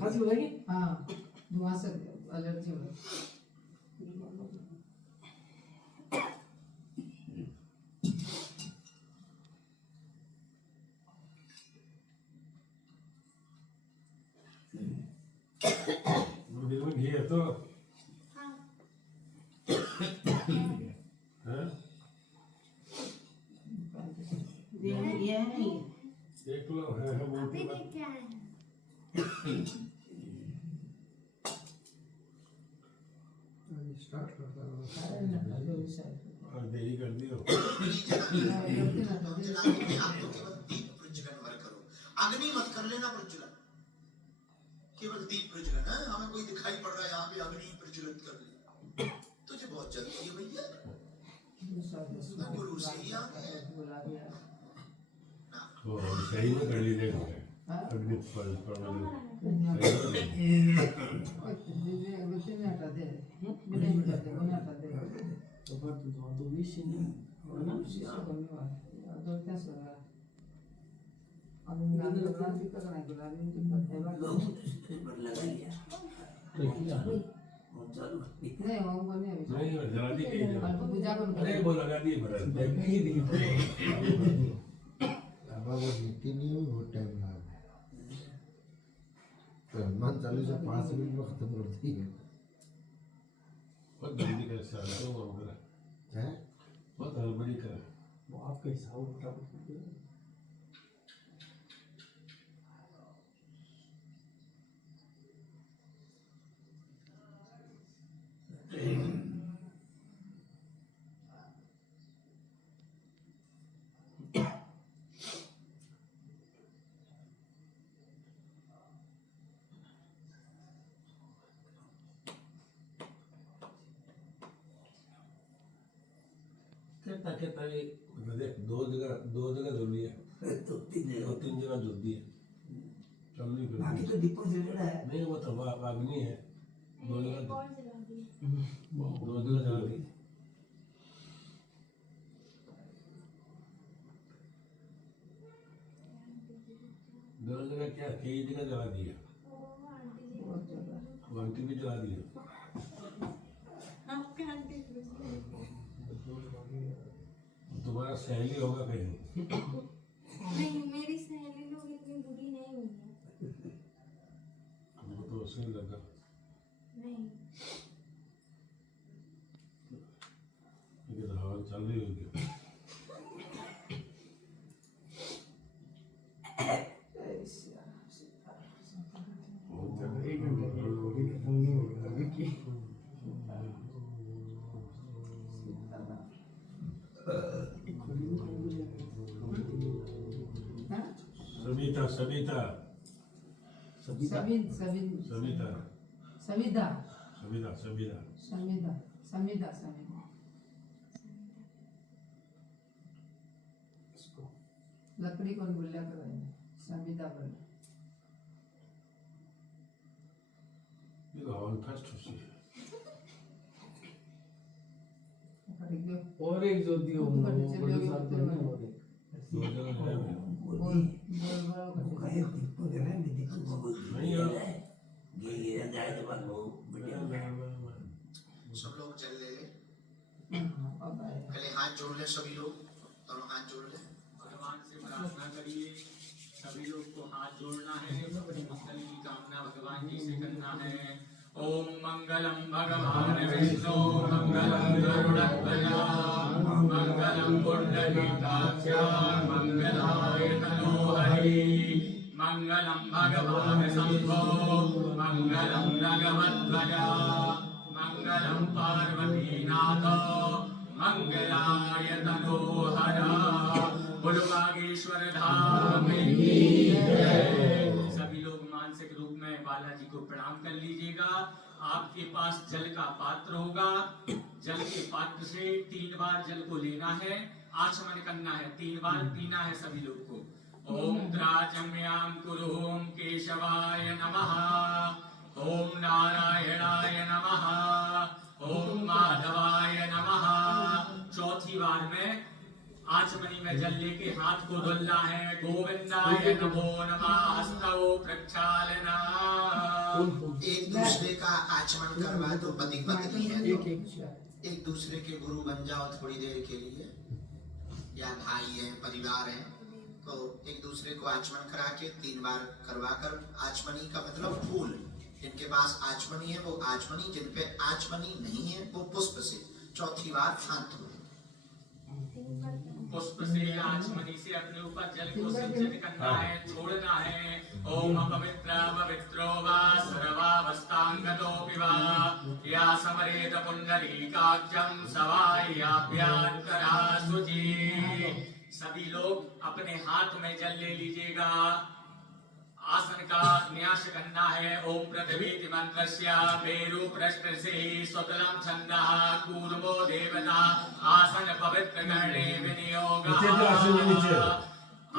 खांसी हो जाएगी। हाँ धुआं से एलर्जी हो घी है तो ये नहीं देख लो है वो स्टार्ट करता हूँ। और देरी कर दियो अग्नि मत कर लेना प्रज्वलन, केवल दीप प्रज्वलन है। हमें कोई दिखाई पड़ रहा है यहाँ पे अग्नि प्रज्वलित कर ले, तुझे बहुत जल्दी है भैया, गुरु से ही आते हैं। सही में कर लीजिएगा अग्नि फल नहीं जला दी कहीं अरे वो लगा दिए अब वो नीति नहीं हुई बहुत टाइम लगा तो हनुमान चालीसा 5 मिनट में खत्म करती है। बहुत जल्दी कर सकते हो वगैरह हैं बहुत हड़बड़ी कर वो आपका हिसाब उठा कहता कहता ये देख दो जगह जरूरी है दो तीन जगह जरूरी है चलनी फिर बाकी तो दीपक जल रहा है। नहीं वो तो अग्नि है दो जगह जला दी दो जगह क्या कई जगह जला दी है आंटी भी जला दी है तुम्हारा सहेली होगा कहीं नहीं मेरी सहेली लोग इतनी बुरी नहीं हुई है। हमको तो उसे लगा नहीं लेकिन हवा चल रही होगी एक घंटे खत्म नहीं होगा अभी की सविता सविता सविता सविता सविता सविता सविता समिधा समिधा लकड़ी कौन बोलिया करो समिधा बोले ये हवा फर्स्ट होती है और एक जो दियो वो बड़े साथ में और एक दो जगह है बोल कहे दीपक जल रहा है दीपक बहुत नहीं यार ये जाए तो बात वो बढ़िया सब लोग चल ले पहले हाथ जोड़ ले, सभी लोग दोनों हाथ जोड़ ले। भगवान से प्रार्थना करिए, सभी लोग को हाथ जोड़ना है, अपनी मंगल की कामना भगवान जी से करना है। ओम मंगलम भगवान विष्णु मंगलम गरुड़ध्वज मंगलम पुंडरीकाक्ष मंगलाय तनोहरि मंगलम भगवान शंभो मंगलम भगवध्वज मंगलम पार्वतीनाथ मंगलाय तनोहर बोलो बागेश्वर धाम की जय। सभी लोग मानसिक रूप में बालाजी को प्रणाम कर लीजिएगा। आपके पास जल का पात्र होगा, जल के पात्र से 3 बार जल को लेना है, आचमन करना है, 3 बार पीना है सभी लोग को। ओम त्राचम्याम कुरुम केशवाय नमः, ओम नारायणाय नमः, ओम माधवाय नमः। चौथी बार में आचमनी में जल लेके हाथ को धुलना है। गोविंदाय नमो नमः। हस्तौ प्रक्षालना। एक दूसरे का आचमन करवा दो। पति पत्नी है तो एक दूसरे के गुरु बन जाओ थोड़ी देर के लिए, या भाई है, परिवार है, तो एक दूसरे को आचमन करा के 3 बार करवा कर। आचमनी का मतलब फूल, जिनके पास आचमनी है वो आचमनी, जिन पे आचमनी नहीं है वो पुष्प से 4थी बार हाथ धो। पुष्प से आचमनी से अपने ऊपर जल को सिंचित करना है, छोड़ना है। ओम अपवित्र पवित्रो वा सर्वावस्थांगतोऽपि वा या समरेत पुंडरीकाक्षं सवायाभ्यंतरा शुचि। सभी लोग अपने हाथ में जल ले लीजिएगा। आसन का न्यास करना है। ओम पृथ्वी मंत्रस्य मेरु पृष्ठसे स्वतलम छंदः कूर्मो देवता आसन पवित्र करणे विनियोगः।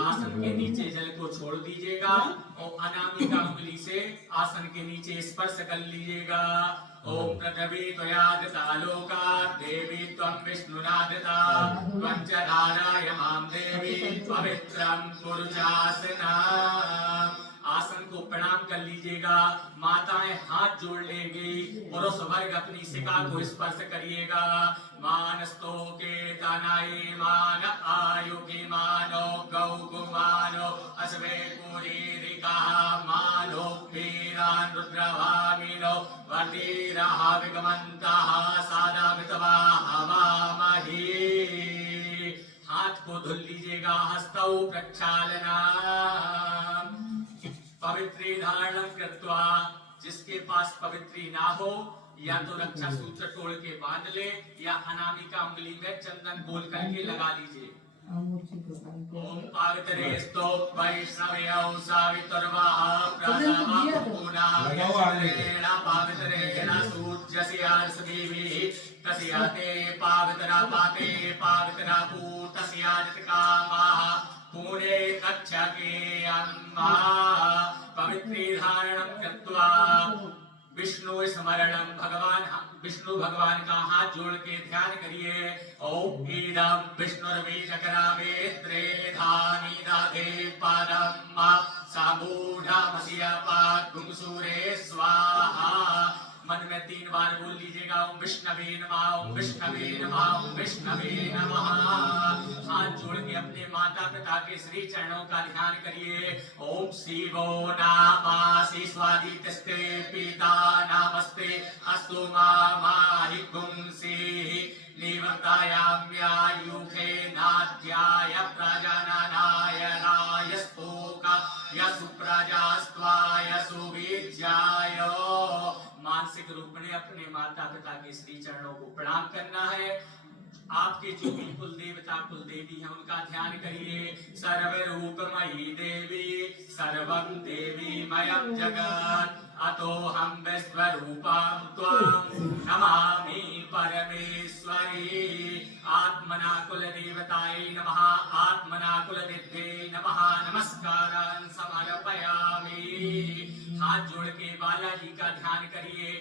आसन के नीचे जल को छोड़ दीजिएगा और अनामिका उंगली से आसन के नीचे स्पर्श कर लीजिएगा। ओम पृथ्वी त्वयादिता लोका देवी त्वं विष्णुनादिता त्वं च धारायमां देवी पवित्रं पुरुषासनम्। आसन को प्रणाम कर लीजिएगा। माताएं हाथ जोड़ लेंगी। पुरुष वर्ग अपनी शिखा को स्पर्श करिएगा। मानस्तो के तनाई मान आयु की मानो गौ गुमानो अश्वे कुरीरिका मानो वीरान रुद्रभामिनो वर्धीरः विगमन्तः सादा वितवा हवामहि। हाथ को धुल लीजिएगा। हस्तौ प्रक्षालना। पवित्री धारणं कृत्वा, जिसके पास पवित्री ना हो या तो रक्षा सूत्र तोड़ के बांध ले या अनामिका उंगली में चंदन बोल करके लगा लीजिए। ओम पावित्रेस्तो वैष्णव्यौ सावित्रवाः प्रथमपूर्णा विष्णुरेण पावित्रेण सूर्यस्यार्षदेवी तस्याते पावित्रा पाते पावित्रा पूतस्यादितकामाः पूरे कक्षके अम्मा। पवित्री धारणं कृत्वा विष्णु स्मरणं विष्णु भगवान का हाथ जोड़ के ध्यान करिए। ओम ईदं विष्णुर्वीचक्रावेत्रे धानी दाधे पादम सामूढ़मस्य पादुंसूरे स्वाहा। मन में 3 बार बोल लीजिएगा। ओम विष्णवे नमः, ओम विष्णवे नमः, ओम विष्णवे नमः। हाथ जोड़ के अपने माता पिता के श्री चरणों का ध्यान करिए। ओम शिवो नामासि स्वादितस्ते पिता नमस्ते अस्तु माहि पुंसि निवर्तायाम्यायुखे नाद्याय प्रजननाय रायस्तोक यशुप्रजास्त्वाय सुविज्याय। मानसिक रूप में अपने माता पिता के श्री चरणों को प्रणाम करना है। आपके जो भी कुल देवता कुल देवी हैं उनका ध्यान करिए। सर्वरूपमयी देवी सर्वं देवीमयं जगत् अतो हम विश्वरूपां त्वां नमामि परमेश्वरी। आत्मना कुल देवतायै नमः, आत्मना कुल दिव्यै नमः। नमस्कारान् समर्पयामि। हाथ जोड़ के बालाजी का ध्यान करिए।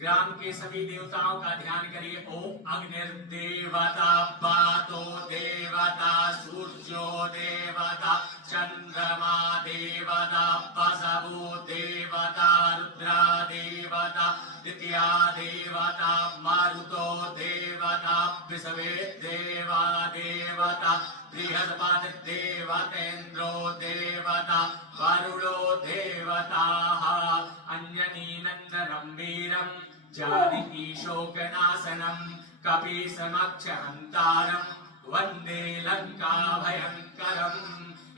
ग्राम के सभी देवताओं का ध्यान करिए। ओम अग्निर्देवता वातो देवता सूर्यो देवता चंद्रमा देवता वसवो देवता रुद्रा देवता द्वितीया देवता मारुतो देवता विषवे देवा देवता बृहस्पति देवतेन्द्रो देवता वरुणो देवता अन्यनीनन्दनं वीरं जानीहि शोकनाशनं कपीशमक्षहन्तारं वन्दे लङ्काभयङ्करम्।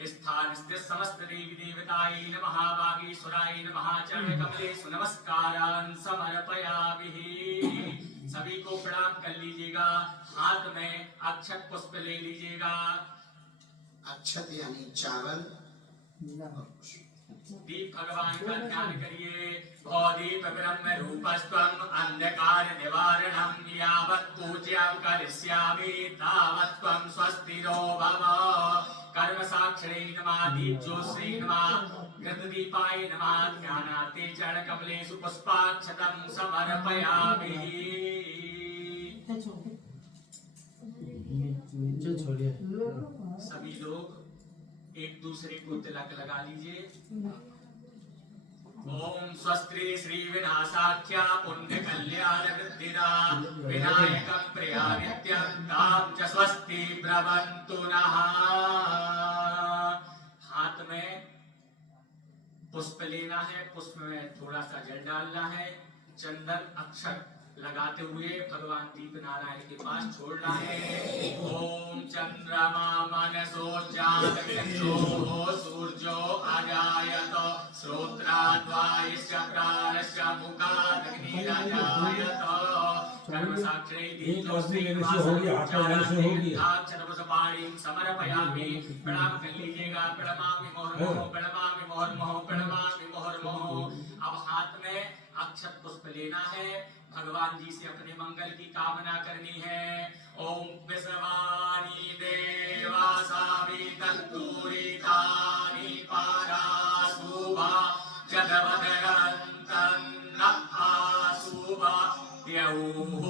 स्थान स्थित समस्त देवी देवतायै नमः, वागीश्वराय नमः, चरण कमलेषु नमस्कारान् समर्पयामि। सभी को प्रणाम कर लीजिएगा। हाथ में अक्षत पुष्प ले लीजिएगा। अक्षत यानी चावल। दीप भगवान का ध्यान करिए। भवदीप ब्रह्म रूपस्त्वम् अंधकार निवारणं यावत् पूज्यं करिष्यामि तावत् त्वं स्वस्तिरो भव। कर्म साक्षिणे नमः, दीप ज्योत्स्ने नमः, घृतदीपाय नमः। ध्यानार्थे चरण कमलेषु पुष्पाक्षतं समर्पयामि। छोड़िए। सभी लोग एक दूसरे को तिलक लगा लीजिए। ओम स्वस्ति श्री विनाशाख्या पुण्य कल्याण वृद्धिदा विनायकं प्रयानित्यं तां च स्वस्ति ब्रवन्तु नः। हाथ में पुष्प लेना है, पुष्प में थोड़ा सा जल डालना है, चंदन अक्षर लगाते हुए भगवान दीप नारायण के पास छोड़ना है। ओम चंद्रमा मनसो जातविक्षो सूर्यो अजायत श्रोत्राद्वायश्च प्राणश्च मुखादग्निरजायत कर्म साक्षी दीप्तो श्रीवासुपाणिं समर्पयामि। प्रणाम कर लीजिएगा। प्रणमामि मुहुर्मुहुः प्रणमामि मुहुर्मुहुः प्रणमामि मुहुर्मुहुः। अब हाथ में अक्षत पुष्प लेना है, भगवान जी से अपने मंगल की कामना करनी है। ओम विश्वानि देवा सावितन्तूरितानि पाराशुभा जगवदरन्तन्न आशुभा द्यौः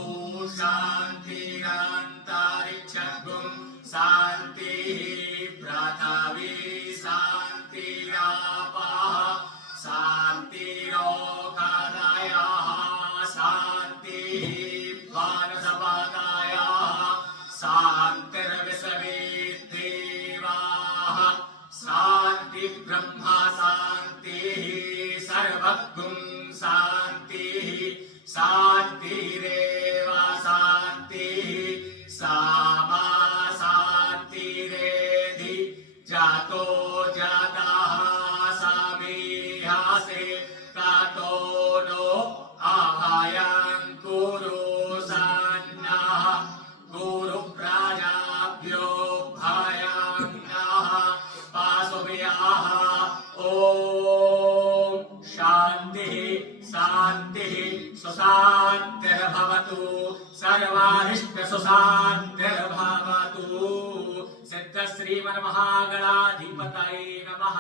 शान्तिरन्तरिक्षगुं शान्तिः पृथिवी शान्तिरापः शान्तिरोषधयः शान्तिः वानसपतयः शान्तिर्विश्वे देवाः शान्तिः ब्रह्म शान्तिः सर्वगुं शान्तिः शान्तिरेव शान्तिः सामा शान्तिरेधि जातो जातः सामीहासे कातो नो आभायं कुरु सन्नः गुरु प्राजाभ्यो भयं नः पाशुभ्यः। ओम शान्तिः शान्तिः सुशान्तिर्भवतु सर्वारिष्ट सुशान्तिर्भवतु। सिद्ध श्रीमन्महागणाधिपतये नमः।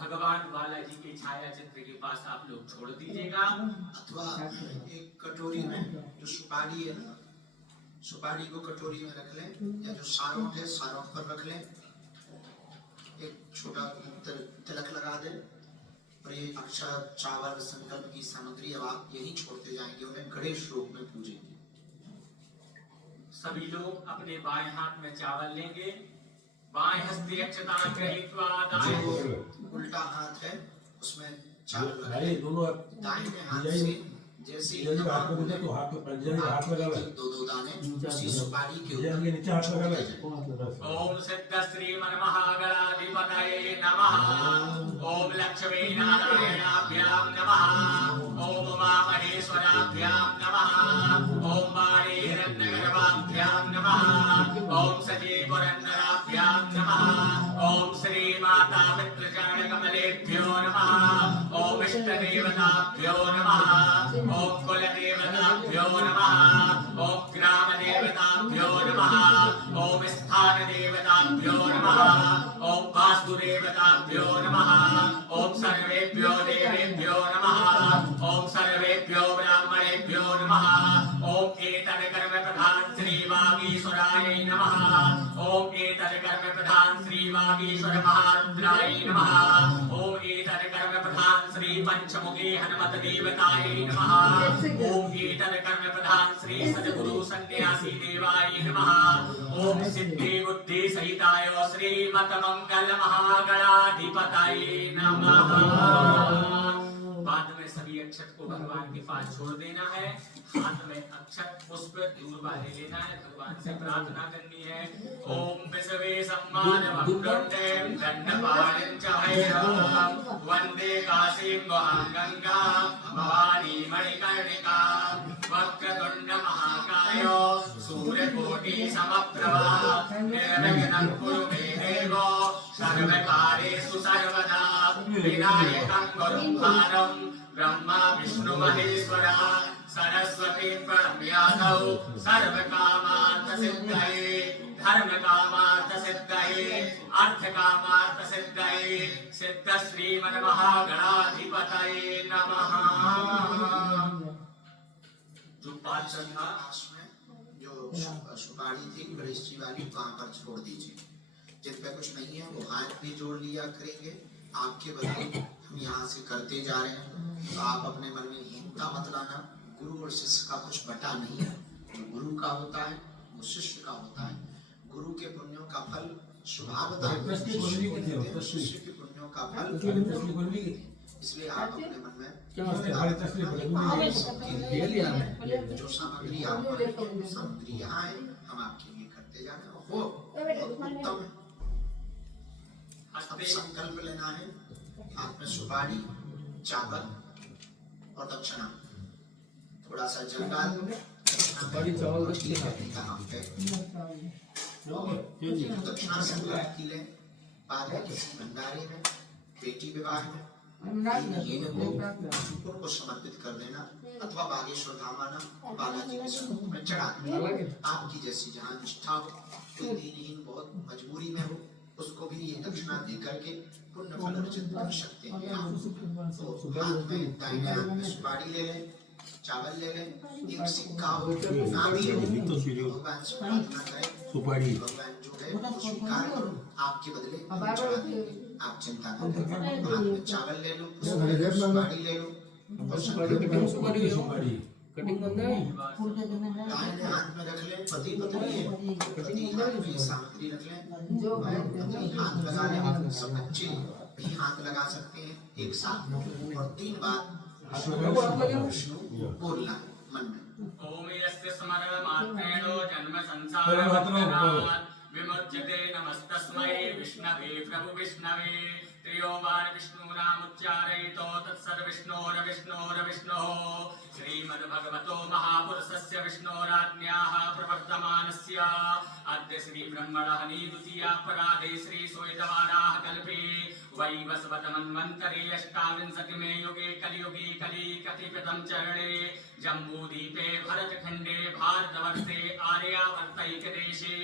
भगवान बालाजी के छाया चित्र के पास आप लोग छोड़ दीजिएगा। अथवा एक कटोरी में जो सुपारी है ना, सुपारी को कटोरी में रख लें, या जो सारोट है सारोट पर रख लें, एक छोटा तिलक लगा दें और ये अक्षर चावल संकल्प की सामग्री अब आप यही छोड़ते जाएंगे, उन्हें गणेश रूप में पूजेंगे। सभी लोग अपने बाएं हाथ में चावल लेंगे, बाएं हस्ते अक्षता गृहीत्वा दाएं उल्टा हाथ है उसमें चावल रख भाई लें। दोनों दाहिने हाथ से जैसे हाथ में तो हाथ में पंजे में हाथ लगा ले। दो दो दाने उसी सुपारी के ये ऊपर नीचे हाथ लगा ले। ओम सिद्ध श्रीमन्महागणाधिपतये नमः। ओम लक्ष्मी नारायणाभ्यां नमः। ओम उमामहेश्वराभ्यां नमः। ओम वाणी हिरण्यगर्भाभ्यां नमः। ओम सजी पुरन्दराभ्यां नमः। ओम श्री माता पितृचरणकमलेभ्यो नमः। ओम इष्टदेवताभ्यो नमः। ओम कुलदेवताभ्यो नमः। ओम ग्रामदेवताभ्यो नमः। ओम स्थानदेवताभ्यो नमः। ओम वास्तुदेवताभ्यो नमः। ओम सर्वेभ्यो देवेभ्यो नमः। ओम सर्वेभ्यो ब्राह्मणेभ्यो नमः। ओम एतद्कर्म प्रधान श्री वागीश्वराय नमः। ओम एतद्कर्म प्रधान श्री वागीश्वर महारुद्राय नमः। ओम एतद्कर्म प्रधान श्री पंचमुखी हनुमत देवताय नमः। ओम एतद्कर्म प्रधान श्री सद्गुरु सन्यासी देवाय नमः। ओम सिद्धि बुद्धि सहिताय श्रीमत मंगल महागणाधिपतये नमः। बाद में सभी अक्षत को भगवान के पास छोड़ देना है। हाथ में अक्षत पुष्प दूर वाले लेना है, भगवान से प्रार्थना करनी है। ओम विश्वे सम्मान वक्रतुंडे दंडपाणिं च भैरवं वंदे काशीं वहां गंगा भवानी मणिकर्णिका वक्रतुंड महाकाय सूर्यकोटि समप्रभा निर्विघ्नं कुरु मे देव सर्वकार्येषु सर्वदा विनायकं गुरुं भारं ब्रह्मा विष्णु महेश्वरा सरस्वती प्रणम्यादौ सर्वकामार्थ सिद्धये धर्म कामार्थ सिद्धये अर्थ कामार्थ सिद्धये सिद्ध श्रीमन्महागणाधिपतये नमः। जो पार्षद था उसमें जो जो सुपारी थी गणेश जी वाली वहां पर छोड़ दीजिए। जिन पे कुछ नहीं है वो हाथ भी जोड़ लिया करेंगे। आपके बदले हम यहाँ से करते जा रहे हैं, तो आप अपने मन में हीनता मत लाना। गुरु और शिष्य का कुछ बटा नहीं है, जो गुरु का होता है वो शिष्य का होता है। गुरु के पुण्यों का फल स्वभावतः शिष्य के पुण्यों का फल, इसलिए आप अपने मन में जो सामग्री सामग्री यहाँ है हम आपके लिए करते जा रहे हैं, वो उत्तम है। अब संकल्प लेना है, हाथ में सुपारी, चावल और दक्षिणा, थोड़ा सा जल डाल दक्षिणा संकल्प की लें। बाद में किसी भंडारे में, बेटी विवाह में उनको समर्पित कर देना, अथवा बागेश्वर धाम आना, बालाजी के स्वरूप में चढ़ा देना। आपकी जैसी जहाँ निष्ठा हो, कोई दीनहीन बहुत मजबूरी में हो, उसको भी ये दक्षिणा दे करके पुण्य फल अर्जित कर सकते हैं। तो हाथ में दाहिने हाथ में सुपारी ले लें, चावल ले लें, एक सिक्का हो, ना भी हो, भगवान से प्रार्थना करें, सुपारी भगवान जो है वो स्वीकार करो, आपके बदले आप चिंता न करें। हाथ में चावल ले लो, सुपारी ले लो, दाहिने हाथ में रख लें पति पत्नी, पति हाथ में सामग्री रख लें, हाथ लगा लें, सब बच्चे भी हाथ लगा सकते हैं एक साथ, और 3 बार विष्णु बोलना मन में। ओम यस्य स्मरण मात्रेण जन्म संसार विमुच्यते नमस्तस्मै विष्णवे प्रभु विष्णवे। त्रयोवार विष्णु नाम उच्चारयितो तत्सर्विष्णोर्विष्णोर्विष्णोः। श्रीमद्भगवतो महापुरुषस्य विष्णोराज्ञाः प्रवर्तमानस्य अद्य श्री ब्रह्मणः द्वितीया पराधे श्री सोयतवाराः कल्पे वैवस्वत मन्वन्तरे अष्टाविंशतिमे युगे कलियुगे कलिकतिपतं चरणे जम्बूद्वीपे भरतखण्डे भारतवर्षे आर्यावर्तैकदेशे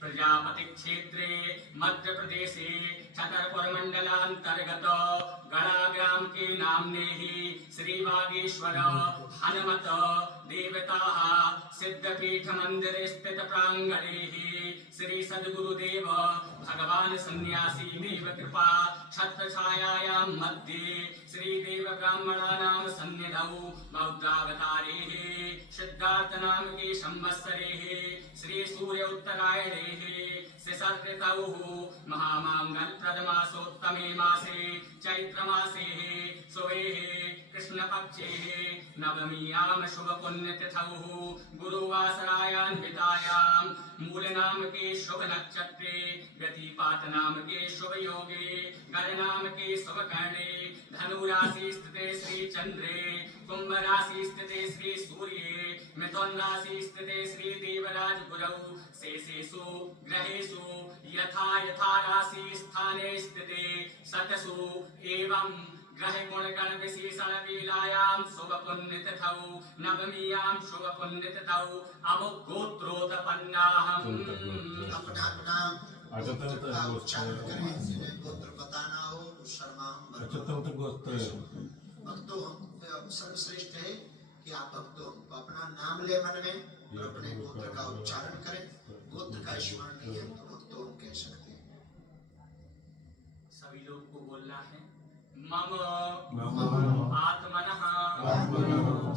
प्रजापति क्षेत्रे मध्य प्रदेशे छतरपुर मंडलांतर्गत गणाग्राम के नामने ही श्री बागेश्वर हनुमत देवता सिद्धपीठ मंदिर स्थित प्रांगणे ही श्री सद्गुरुदेव भगवान सन्यासी देव कृपा छत्र छायायां मध्ये श्री देव ब्राह्मणानां सन्निधौ बौद्धावतारे सिद्धार्थ नाम के संवत्सरे श्री सूर्य उत्तरायणे शिशर्ऋतौ महामांगल प्रदमासोत्तमे मासे चैत्र मासे सुवे कृष्ण पक्षे नवमीयां शुभ पुण्य तिथौ गुरुवासरायान्वितायां मूल नाम के शुभ नक्षत्रे व्यतिपात नाम के शुभ योगे गर नाम के शुभ कर्णे धनु राशि स्थिते श्री चंद्रे कुंभ राशि स्थिते श्री सूर्ये मिथुन राशि स्थिते श्री देवराज गुरौ शेषेषु ग्रहेषु यथा यथा राशि स्थाने स्थिते सतसु एवं ग्रह गुण गण विशेषण लीलायां शुभ पुण्य तिथौ नवमीयां शुभ पुण्य तिथौ अमुक गोत्रोत्पन्नाहम्। अपना अपना गोत्र का उच्चारण करें, जिन्हें गोत्र बताना हो शर्मा भक्तों सर्वश्रेष्ठ है कि आप भक्तों अपना नाम ले मन में और अपने गोत्र का उच्चारण करें। गोत्र का स्मरण नहीं है तो भक्तों कह सकते हैं। सभी लोग को बोलना है मम आत्मनः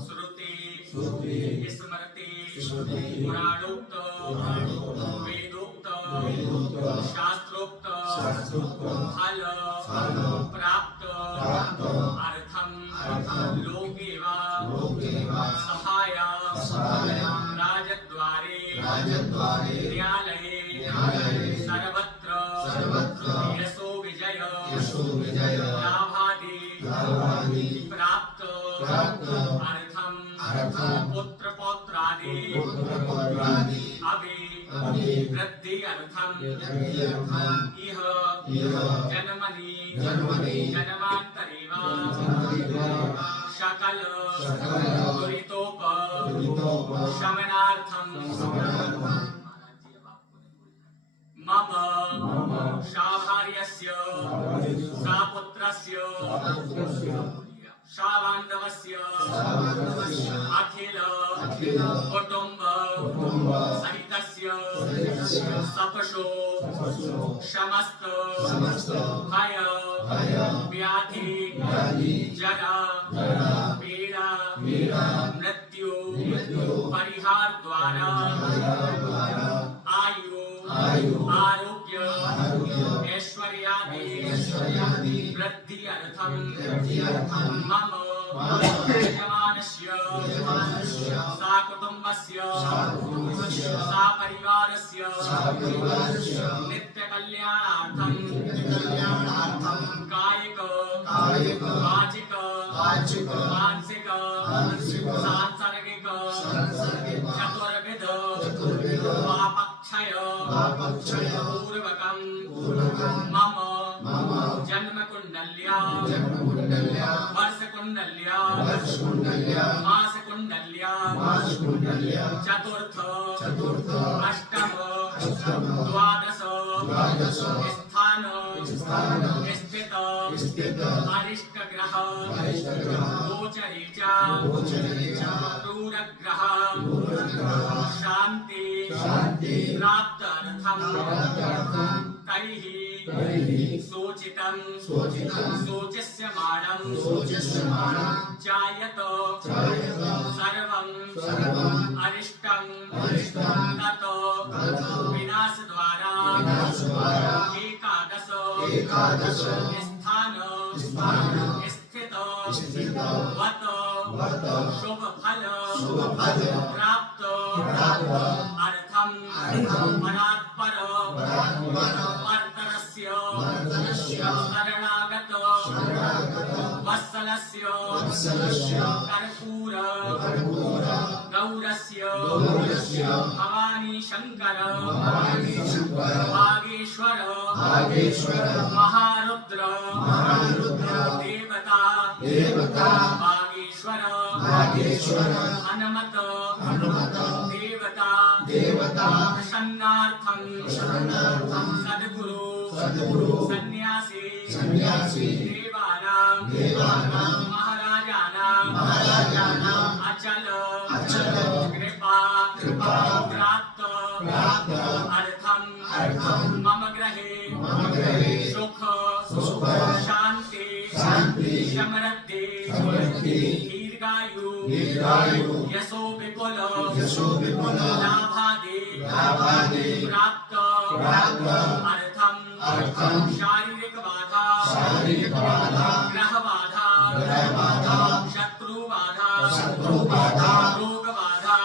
श्रुति स्मृति पुराणोक्त वेदोक्त शास्त्रोक्त फल प्राप्त अर्थम लोकेवा सहाय राजद्वारे न्यायालये सर्वत्र यशो विजय लाभादि प्राप्त अर्थम पुत्र पौत्रादि अभिवृद्धि अर्थम इह जन्मनि जन्मांतरे वा सकल दुरितोपशमनार्थम मम शाभार्यस्य सापुत्रस्य शाबान्धवस्य अखिल कुटुम्ब समस्त भय व्याधि जरा पीड़ा मृत्यु परिहार द्वारा आयु आरोग्य ऐश्वर्यादि वृद्धि अर्थम मम यजमानस्य साकुटुम्बस्य सापरिवारस्य नित्यकल्याणार्थं कायिक वाचिक मानसिक सांसर्गिक चतुर्विध पापक्षय पूर्वकं मम जन्म कुंडल्या वर्ष कुंडल्या मास कुंडल्या चतुर्थ अष्टम द्वादश स्थान स्थित अरिष्ट ग्रह गोचरीचा क्रूर ग्रह शांति प्राप्त अर्थम तैः सूचितं सूचिस्यमाणं जायत सर्वं अरिष्टं तत् विनाश द्वारा एकादश स्थान स्थित वत शुभ फल प्राप्त अर्थम परात्पर वर्तनस्य शरणागत वत्सलस्य कर्पूर गौरस्य भवानी शंकर वागीश्वर महारुद्र देवता वागीश्वर हनुमत देवता प्रसन्नार्थं सद्गुरु सन्यासी देवानां महाराजानां अचल कृपा प्राप्त अर्थं मम गृहे सुख शांति समृद्धि दीर्घायु यशो विपुल लाभादि प्राप्त अर्थम शारीरिक बाधा ग्रह बाधा शत्रु बाधा रोग बाधा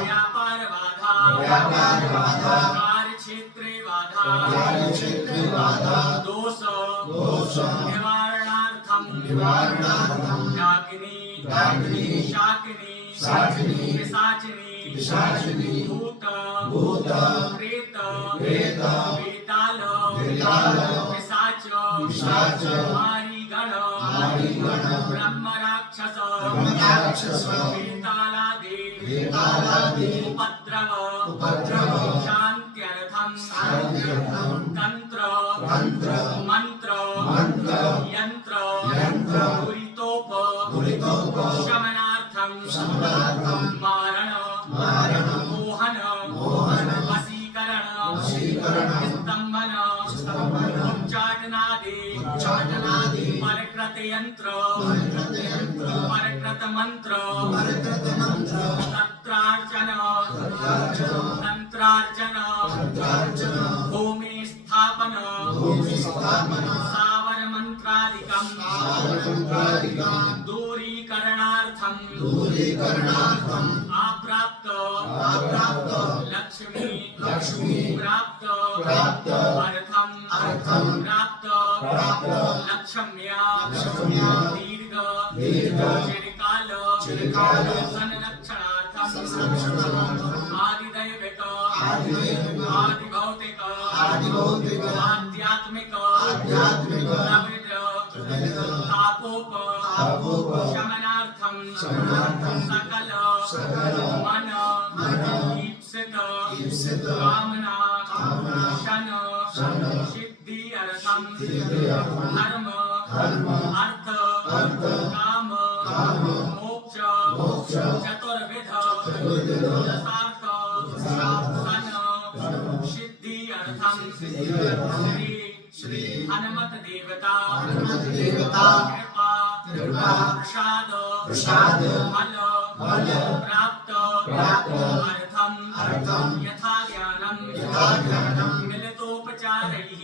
व्यापार बाधा कार्य क्षेत्रे बाधा दोष निवारणार्थम डाकिनी शाकिनी पिशाचिनी भूत प्रेत बेताल पिशाच मारीगण ब्रह्म राक्षस बेतालादि उपद्रव शांत्यर्थम तंत्र मंत्र यंत्र दुरितोप शमनार्थम मारण मोहन वशीकरण स्तंभन उच्चाटनादि परकृत यंत्र परकृत मंत्र तंत्रार्चन भूमि स्थापन सावर मंत्रादिकं दूरीकरणार्थं अप्राप्त लक्ष्मी प्राप्त अर्थं प्राप्त लक्ष्म्या दीर्घ चिरकाल संरक्षणार्थं आदिदैविक आदिभौतिक आध्यात्मिक तापोप शमनार्थं सकल मन ईप्सित कामना शन सिद्धि अर्थं धर्म अर्थ काम मोक्ष चतुर्विध पुरुषार्थ सन सिद्धि अर्थं श्री हनुमत देवता हनुमत देवता कृपा कृपा प्रसाद प्रसाद फल फल प्राप्त अर्थम यथा ज्ञानम मिलितोपचारैः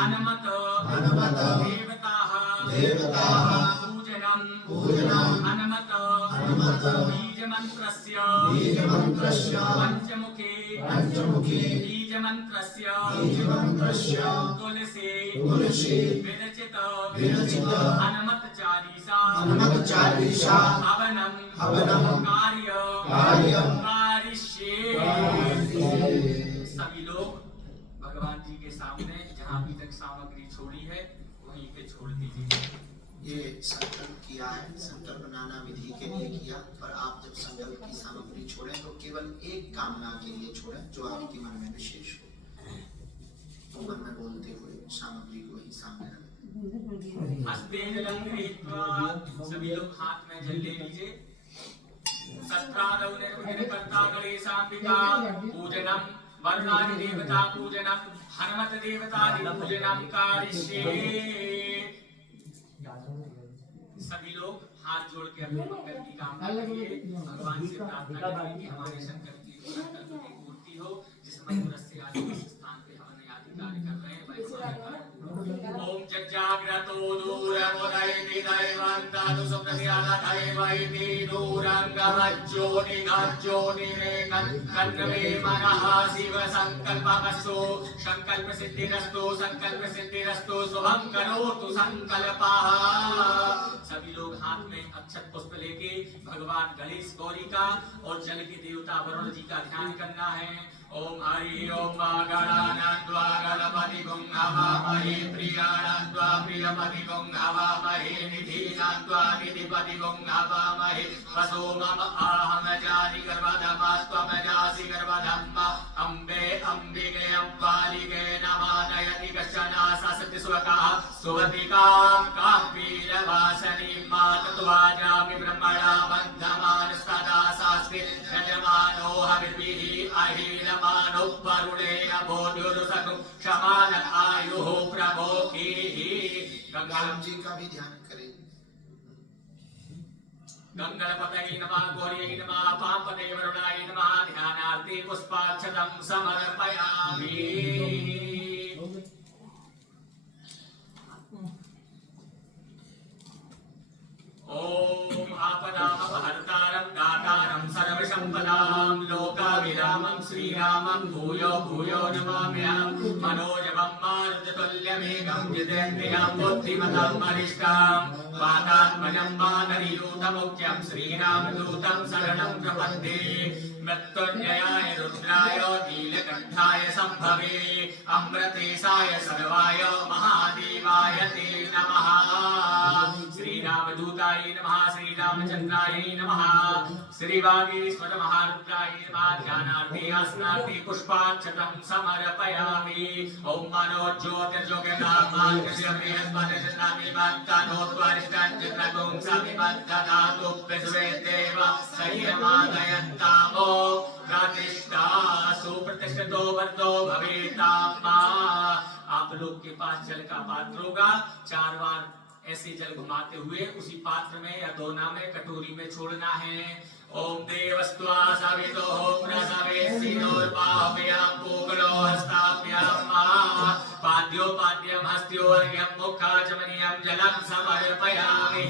हनुमत देवताः पूजनं हनुमत बीजमन्त्रस्य पंचमुखे बीजमन्त्रस्य तुलसी विरचित हनुमत चालीसा हवनम कारिष्ये। सभी लोग भगवान जी के सामने जहाँ अभी तक सामग्री छोड़ी है वहीं पे छोड़ दीजिए। ये संकल्प किया है, संकल्प नाना विधि के लिए किया, पर आप जब संकल्प की सामग्री छोड़ें तो केवल एक कामना के लिए छोड़ें जो आपके मन में विशेष हो। तो मन में बोलते हुए सामग्री को ही सामने रखें। हस्ते जलं गृहीत्वा सभी लोग हाथ में जल ले लीजिए। सत्रादौ निर्विघ्नकर्ता गणेशाम्बिका पूजनम वरुणादि देवता पूजनम हनुमत देवतादि पूजनम कारिष्ये। सभी लोग हाथ जोड़ के अपने मंगल की कामना करिए। भगवान से प्रार्थना करिए कि हमारे शंकर की संकल्प की पूर्ति हो। जिस मंत्र से आज इस स्थान पे हवन आदि कार्य कर रहे हैं वही हमारे कार्य पूर्ण हो। ओम जगजाग्रतो दूरमुदयति दैवन्तानु सुप्रतिहारदैवैति दूरङ्गमज्योतिर्ज्योतिरे कन्नमे मनः शिव संकल्पमस्तु संकल्प सिद्धिरस्तु संकल्प सिद्धिरस्तु शुभं करोतु संकल्पः। सभी लोग हाथ में अक्षत पुष्प लेके भगवान गणेश गौरी का और जल के देवता वरुण जी का ध्यान करना है। ओम हरि ओम गणानाद्वा गणपति गुं हवामहे प्रियाणाद्वा प्रियपति गुं हवामहे निधीनाद्वा निधिपति गुं हवामहे वसो मम आहम जानि गर्भधमास्त्वम जासि गर्भधम्म अम्बे अम्बिके अम्बालिके नमादयति कश्चन ससति सुवकः सुवतिकां काम्पीरवासनीं मातत्वाजामि ब्रह्मणा बन्धमानस्तदा शास्त्रे यजमानो हविर्भिः अहिरमानो वरुणेन भोर्युरुसकु क्षमान आयुः प्रभोकीः। राम जी का भी ध्यान करें। गंगणपतये नमः गौर्यै नमः पापते वरुणाय नमः ध्यानार्थे पुष्पाक्षतं समर्पयामि। ओम आपदामपहर्तारं दातारं सर्वसम्पदां लोकाभिरामं श्रीरामं भूयो भूयो नमाम्यहं मनोजवं मारुततुल्यवेगं जितेन्द्रियं बुद्धिमतां वरिष्ठां वातात्मजं वानरयूथमुख्यं श्रीरामदूतं शरणं प्रपद्ये। मृत्युंजयाय रुद्राय नीलकण्ठाय संभवे अमृतेशाय सर्वाय महादेवाय ते नमः। श्रीरामदूताय नमः श्रीरामचन्द्राय नमः श्रीवागीश्वर महारुद्राय नमः। ध्यानार्थे आसनार्थे पुष्पाक्षतं समर्पयामि। ओम मनो ज्योतिर्ज्योतिर्नामार्कस्यमेस्मदशनामिमत्तनोत्वरिष्टञ्चित्रगुं समिमत्तदातु विश्वेदेव सह्यमादयन्तामो प्रतिष्ठा सुप्रतिष्ठितो वर्तो भवेताम्मा। आप लोग के पास जल का पात्र होगा, 4 बार ऐसे जल घुमाते हुए उसी पात्र में या दोना में कटोरी में छोड़ना है। ओम देवस्त्वा सवितो प्रसवेत्सिनोर्बाहुभ्यां पूगलो हस्ताभ्यां पाद्योपाद्यं हस्त्योर्घ्यं मुखाचमनीयं जलं समर्पयामि।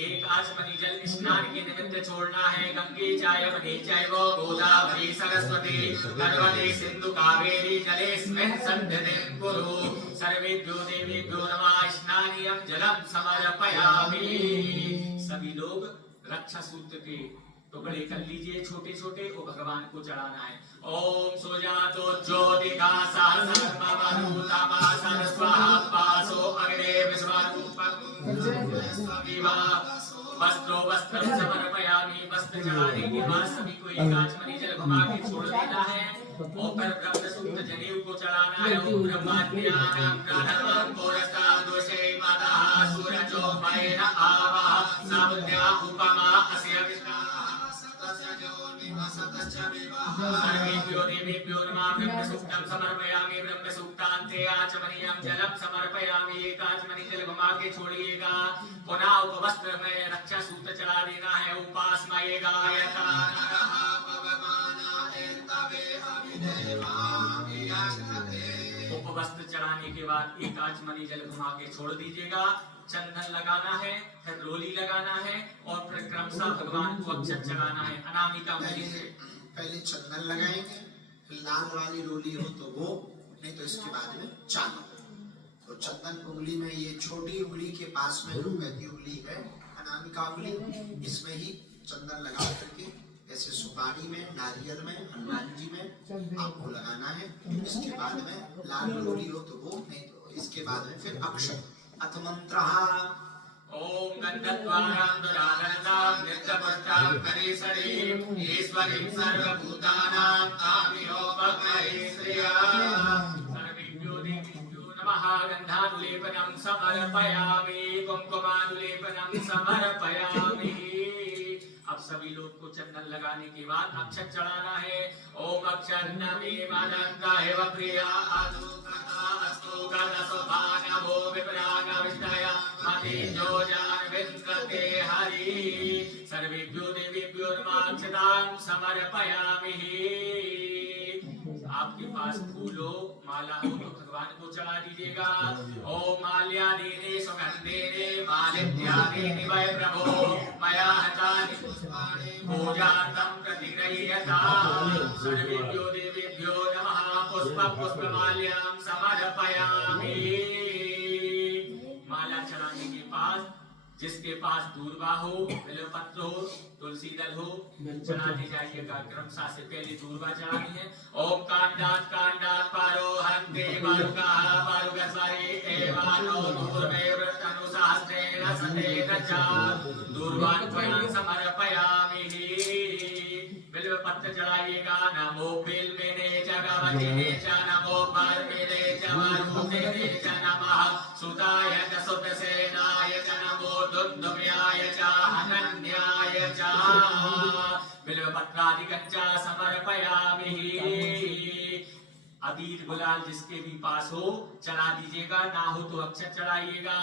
एक आचमनी जल स्नान के निमित्त छोड़ना है। गंगे चायमनी चैव गोदावरी सरस्वती नर्मदे सिंधु कावेरी जलेस्मिन् सन्निधिं कुरु। सर्वेभ्यो देवेभ्यो नमः। स्नानीयं जलं समर्पयामि। सभी लोग रक्षा सूत्र के टुकड़े कर लीजिए छोटे छोटे, वो भगवान को चढ़ाना है। ओम सुजातो ज्योतिघासा सर्वमरुतमा सरस्वः पासो अग्ने विश्वरूपं वस्त्रो वस्त्रं समर्पयामि। वस्त्र चढ़ाने के बाद सभी को एक आचमनी जल घुमा के छोड़ देना है। ऊपर ब्रह्मसूत्र जनेऊ को चढ़ाना है। ओम ब्रह्मज्ञानं प्रथमं पुरस्तात् दोषे मदः सूरजो मयेन आवः समुद्या उपमा अस्य विष्णुः सर्वेभ्यो देवेभ्यो नमः। ब्रह्मसूत्र जलम समर्पयामि ब्रह्म सूक्तान्ते आचमनीयं जलम समर्पयामि। एक आचमनी जल घुमा के छोड़िएगा। पुनः उपवस्त्र में रक्षा सूत्र चढ़ा देना है। उपासमायेगा यथा नरः भगवानादेतवे अभिदेवाभियास्ते। उपवस्त्र चढ़ाने के बाद एक आचमनी जल घुमा के छोड़ दीजिएगा। चंदन लगाना है, फिर रोली लगाना है और फिर क्रमशः भगवान को अक्षत चढ़ाना है अनामिका उंगली से। पहले चंदन लगाएंगे, लाल वाली रोली हो तो वो, नहीं तो इसके बाद में चांद। तो चंदन उंगली में, ये छोटी उंगली के पास में जो कहती उंगली है अनामिका उंगली, इसमें ही चंदन लगा करके ऐसे सुपारी में, नारियल में, हनुमान जी में आपको लगाना है। इसके बाद में लाल रोली हो तो वो, नहीं तो इसके बाद में फिर अक्षत अथ मंत्रः। ओम गन्धद्वारां दुरागन्धां नित्यपुष्टां करीसरीं ईश्वरीं सर्वभूतानां तामिहोपग्रहे श्रिया। सर्वेभ्यो देवेभ्यो नमः। गन्धानुलेपनं समर्पयामि, कुंकुमानुलेपनं समर्पयामि। अब सभी लोग को चंदन लगाने के बाद अक्षत चढ़ाना है। ओम अक्षन्नमे मदन्ताय प्रिया आदुकृता अस्तु गदसोभानभो विप्रागविष्टय मति जोजान विन्द्रते हरि। सर्वेभ्यो देवेभ्यो नमः। अक्षतां समर्पयामि। आपके पास फूल हो, माला हो तो भगवान को चढ़ा दीजिएगा। ओम माल्यादीनि सुगन्धेनि मालिद्यादीनि वै प्रभो मया हतानि पुष्पाणि पूजार्थं प्रतिगृह्यताम्। सर्वेभ्यो देवेभ्यो नमः। पुष्पमाल्यां समर्पयामि। माला चढ़ाने के पास जिसके पास दूर्वा हो, बेलपत्र हो, तुलसी दल हो, चढ़ाने जाइएगा। क्रमशः से पहले दूर्वा चढ़ानी है। ओम कांडात पारोहन्ते बालुकाः बालुकस्वरे एवानो दूर्वे वृत्तनुशास्त्रेण सतेन च दूर्वान् त्वयां समर्पयामि। बिल्वपत्र चढ़ाइएगा। नमो बिल्वेने च गवतिने च नमो बर्वेने च वरुणेने च नमः सुताय च सुतसेनाय च नमो दुन्दुभ्याय च हनन्याय च बिल्वपत्रादिकं च समर्पयामि। अबीर गुलाल जिसके भी पास हो चढ़ा दीजिएगा, ना हो तो अक्षत चढ़ाइएगा।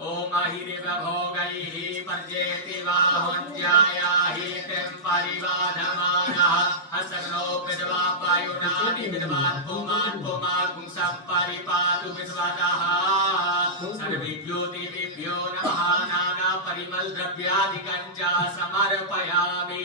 ओम अहिरेव भोगैः पर्जेति वाहुञ्जायाहि तं परिवाधमानः हसनो विद्वा वायुनानि विद्वान् पुमान् पुंसं परिपातु विश्वतः। सर्वेभ्यो देवेभ्यो नमः। नाना परिमल द्रव्यादिकं च समर्पयामि।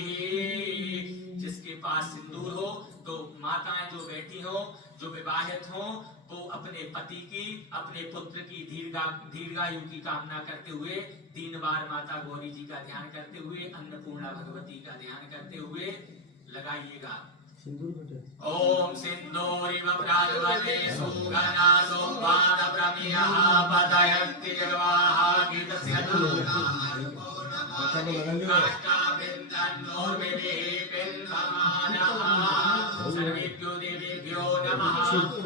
जिसके पास सिंदूर हो तो माताएं जो बैठी हो, जो विवाहित हो, वो अपने पति की, अपने पुत्र की दीर्घायु की कामना करते हुए 3 बार माता गौरी जी का ध्यान करते हुए, अन्नपूर्णा भगवती का ध्यान करते हुए लगाइएगा। ओम सिंदूरिव प्राजवते सुगना सोमवाद प्रमियः पतयन्ति जगवाः गीतस्य सर्वेभ्यो देवेभ्यो नमः।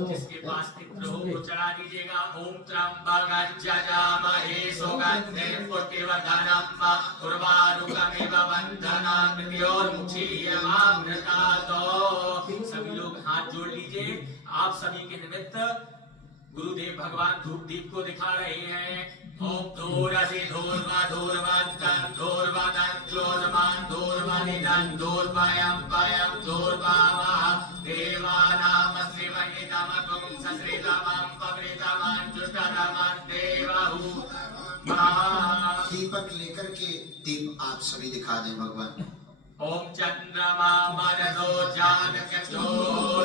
जिसके पास तित्र हो वो चढ़ा दीजिएगा। ओम त्र्यंबकं यजामहे सुगन्धिं पुष्टिवर्धनम् उर्वारुकमिव बन्धनान् मृत्योर्मुक्षीयमामृतात्। सभी लोग हाथ जोड़ लीजिए। आप सभी के निमित्त गुरुदेव भगवान धूप दीप को दिखा रहे हैं। ओम धूरसि धूर्वधूर्वन्तं धूर्वदं ज्योतिमान् धूर्वनिधं धूर्वयं पयं धूर्वावः देवानामस्मि महितमकुं सश्रितमं पवित्रमं जुष्टतमं देवहु। दीपक लेकर के दीप आप सभी दिखा दें भगवान। ओम चंद्रमा मनसो जानकतो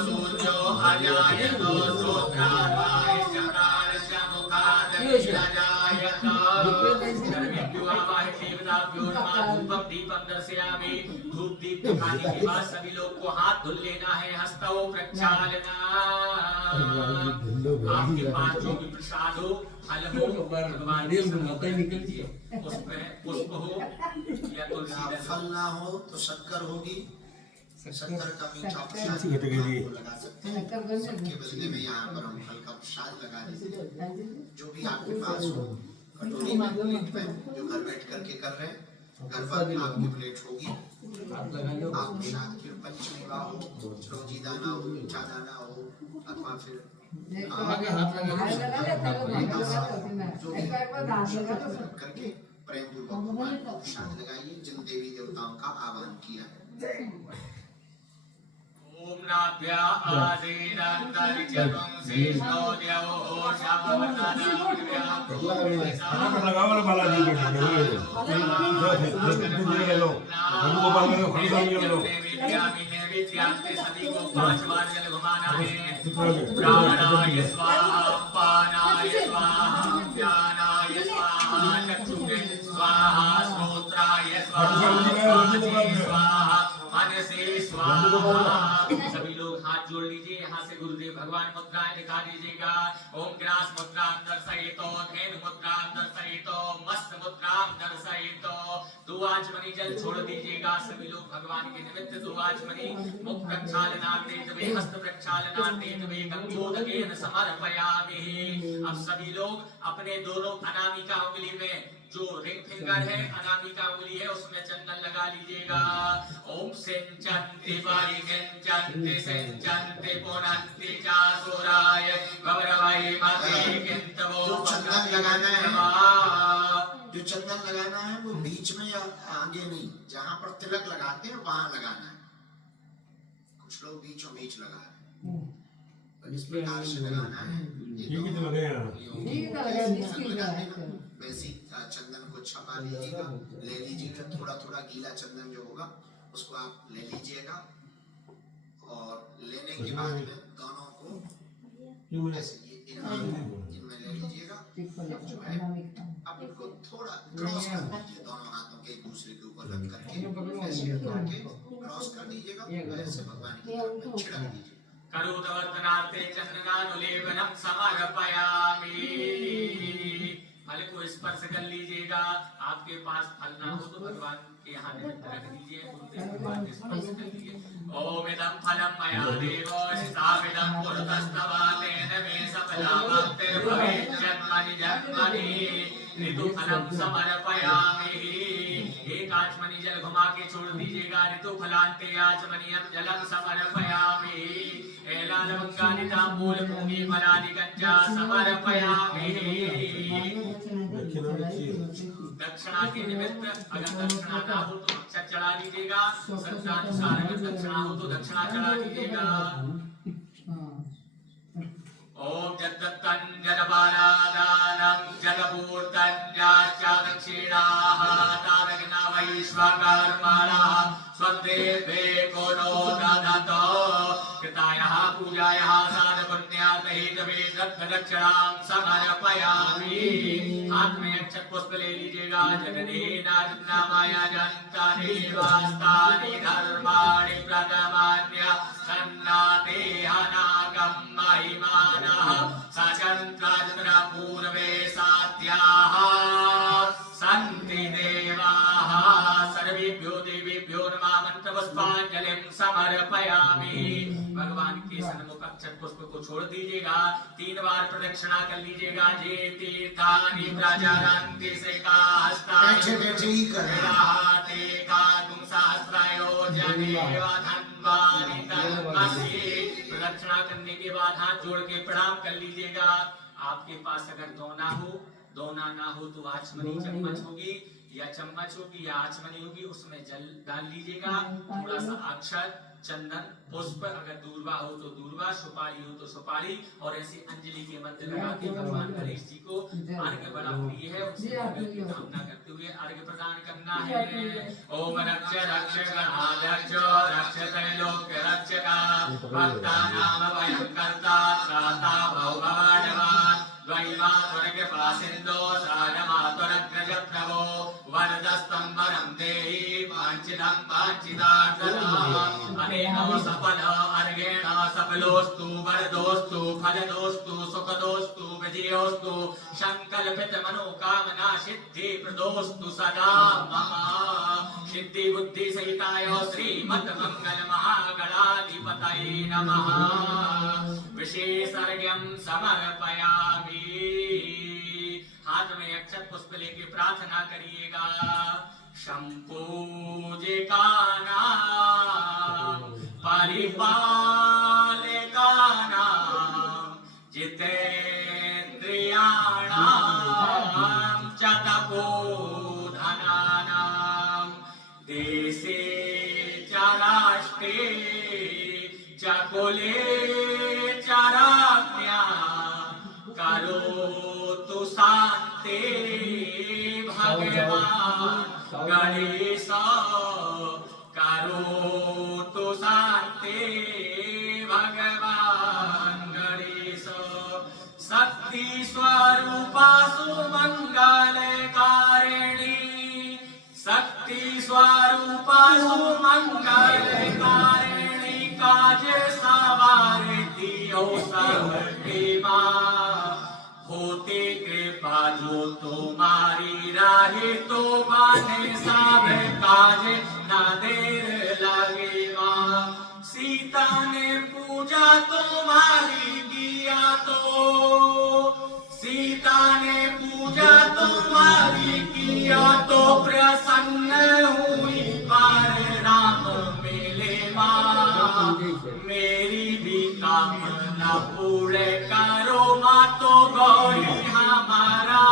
सूर्यो अजायतो सूत्राद्वायश्च प्राणश्च मुखादजायत। सर्वेभ्यो आवाहित देवताभ्यो नमः। धूपं दीपं दर्शयामि। धूप दीप दिखाने के बाद सभी लोग को हाथ धुल लेना है। हस्तौ प्रक्षालना। आपके पास जो भी प्रसाद हो, फल हो, भगवान के समर्पण कीजिए। पुष्प हो या तुलसी दल। फल ना हो तो शक्कर होगी, शक्कर का मीठा प्रसाद को लगा सकते हैं। सबके बदले में यहाँ पर हम फल का प्रसाद लगा देते हैं। जो भी आपके पास हो, कटोरी में, प्लेट में, जो घर बैठ करके कर रहे हैं गर्भवती आपकी प्लेट होगी। हाथ लगा लो। आप प्रसाद की पंचमेवा हो, रोजी दाना हो, मीठा दाना हो, अथवा फिर आगे हाथ लगा लो। करके प्रेम पूर्वक भगवान को प्रसाद लगाइए। जिन देवी देवताओं का आह्वान किया है। ओम नाभ्या आसीदन्तरिचतं शेषो देवो लगा वाला बालाजी के लो गोपाल में खड़ी लो सभी को 5 बार जल घुमाना है। प्राणाय स्वाहा, पानाय स्वाहा, ध्यानाय स्वाहा, चक्षुषे स्वाहा, श्रोत्राय स्वाहा, मनसे स्वाहा। सभी लोग हाथ जोड़ लीजिए। यहाँ से गुरुदेव भगवान मुद्राएं दिखा दीजिएगा। ओम ग्रास मुद्रा दर्शयितो, धेनु मुद्रा दर्शयितो, मस्त मुद्रा दर्शयितो। 2 आचमनी जल छोड़ दीजिएगा। सभी लोग भगवान के निमित्त 2 आचमनी मुख प्रक्षालनार्थे तवे हस्त प्रक्षालनार्थे तवे गंगोदकेन समर्पयामि। अब सभी लोग अपने दोनों अनामिका उंगली में जो रिंग फिंगर है, अनामिका उंगली है, उसमें चंदन लगा लीजिएगा। ओम सिंचन्ति परिसिंचन्ति सिंचन्ति पुनन्ति चासुराय भवरवै मते किन्तवो। जो चंदन लगाना है वो बीच में या आगे नहीं, जहाँ पर तिलक लगाते हैं वहां लगाना है। कुछ लोग बीचों बीच लगा रहे हैं, इस प्रकार से लगाना है। वैसी चंदन को छपा लीजिएगा, ले लीजिएगा। थोड़ा थोड़ा गीला चंदन जो होगा उसको आप ले लीजिएगा और लेने के बाद में दोनों को ऐसे इनमें ले लीजिएगा। जो है आप इनको थोड़ा क्रॉस कर दीजिए, दोनों हाथों के एक दूसरे के ऊपर रख करके ऐसे करके क्रॉस कर दीजिएगा। ऐसे भगवान की तरफ में छिड़क दीजिए। करोदवर्तनार्थे चंदनानुलेपनं समर्पयामि। फल को स्पर्श कर लीजिएगा। आपके पास फल ना हो तो भगवान के यहाँ निमित्त रख दीजिए। भगवान को स्पर्श कर लीजिए। ओम इदं फलं मया देवो स्थापितं पुरतस्तव तेन मे सफलाभक्तिर्भवेत् जन्मनि ऋतुफलं समर्पयामि। 1 आचमनी जल घुमा के छोड़ दीजिएगा। ऋतुफलान्ते आचमनीयं जलं समर्पयामि। एलालवंगानि ताम्बूल भूमि फलादिकञ्च समर्पयामि। दक्षिणा के निमित्त अगर दक्षिणा ना हो तो अक्षर चढ़ा दीजिएगा। श्रद्धानुसार अगर दक्षिणा हो तो दक्षिणा चढ़ा दीजिएगा। ओम जद्दत्तं जदबालादानं जदपूर्तञ्जाश्च दक्षिणाः तादग्ना वैश्वकर्मणः स्वदेवे कोनो ददतो कृतायाः पूजायाः साधपुण्यार्थे हेतवे दक्षिणां समर्पयामि। हाथ में अक्षत पुष्प ले लीजिएगा। जगदेनामाया जनता देवास्तानि धर्माणि प्रथमान्य सन्नाते अनागम महिमानः सचन्द्राचन्द्र पूर्वे सात्याः सन्ति देवाः। सर्वेभ्यो देवेभ्यो नमः। मंत्रपुष्पांजलिं समर्पयामि। भगवान के सन्मुख अक्षत पुष्प को छोड़ दीजिएगा। 3 बार प्रदक्षिणा कर लीजिएगा। जे तीर्थानि प्रचरन्ति श्रीकास्तानि विराहाते कातुं सहस्रयोजनेव धन्वानि तन्मसि। प्रदक्षिणा करने के बाद हाथ जोड़ के प्रणाम कर लीजिएगा। आपके पास अगर दोना ना हो तो आचमनी चम्मच होगी या चम्मच होगी या आचमनी होगी, उसमें जल डाल लीजिएगा। थोड़ा सा अक्षत, चंदन, पुष्प, अगर दूर्वा हो तो दूर्वा, सुपारी हो तो सुपारी, और ऐसे अंजलि के मंत्र लगा के भगवान गणेश जी को अर्घ्य बड़ा प्रिय है, उनसे कामना करते हुए अर्घ्य प्रदान करना है। ओम रक्ष रक्ष गणाध्यक्ष रक्ष त्रैलोक्य रक्षका भक्तानां वयं कर्ता त्राता भवभवान् द्वैमातुरस्य पासिन्दो सारमातुरग्रज प्रभो वरदस्तं वरं देहि वाञ्छितं वाञ्छितार्थदम्। अनेन सफल अर्घेण सफलोस्तु वरदोस्तु फलदोस्तु सुखदोस्तु विजयोस्तु संकल्पित मनोकामना सिद्धि प्रदोस्तु सदा मम। सिद्धि बुद्धि सहिताय श्रीमद् मंगल महागणाधिपतये नमः। विशेष अर्घ्यं समर्पयामि। हाथ में अक्षत पुष्प लेके प्रार्थना करिएगा। शम्पूजिकानां परिपालकानां जितेन्द्रियाणां च तपोधनानां देशे च राष्ट्रे च कुले च राज्ञा करोतु शान्ति भगवान् गणेश करोतु शान्ति भगवान् गणेश शक्ति स्वरूपा सुमंगलकारिणी शक्ति स्वरूपा सुमंगलकारिणी काज सवारती हो सबके माँ होती कृपा जो तुम्हारी राहे तो बने सब काज न देर लगे माँ सीता ने पूजा तुम्हारी किया तो सीता ने पूजा तुम्हारी किया तो प्रसन्न हुई पर राम मिले माँ मेरी भी कामना पूरे करो माँ तो गौरी हमारा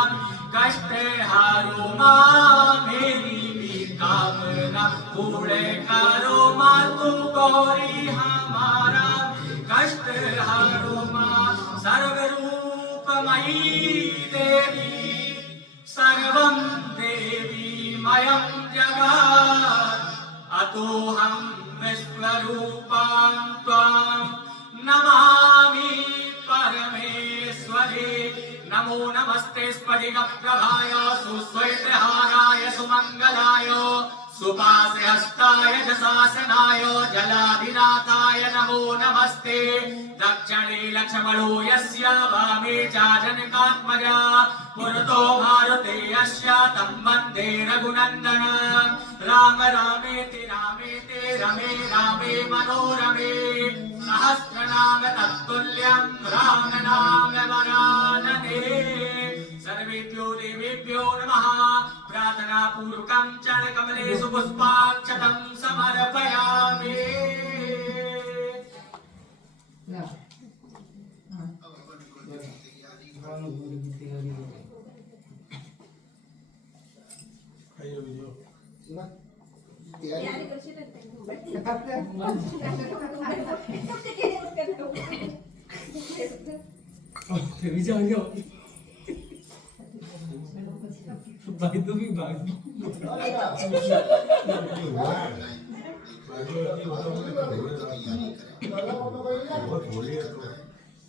कष्ट हारो माँ मेरी भी कामना पूरे करो माँ तो गौरी हमारा कष्ट हारो माँ सर्वरूपमयी देवी सर्वं देवी मयं जगत् अतोऽहं विश्वरूपां त्वां नमामि परमेश्वरे नमो नमस्ते स्फटिकप्रभाय सुश्वेतहाराय सुमङ्गलाय सुपाशहस्ताय जशासनाय जलाधिनाथाय नमो नमस्ते दक्षिणे लक्ष्मणो यस्य वामे च जनकात्मजा पुरतो मारुते यस्य तं वन्दे रघुनन्दनं राम रामेति रमे रामे मनोरमे सहस्रनाम तत्तुल्यं राम नाम वरानने सर्वेभ्यो देवेभ्यो नमः प्रार्थना पूर्वकं चरणकमलेषु पुष्पाक्षतं समर्पयामि ला आइए वीडियो तैयारी कशी करते भाई तो भी भाग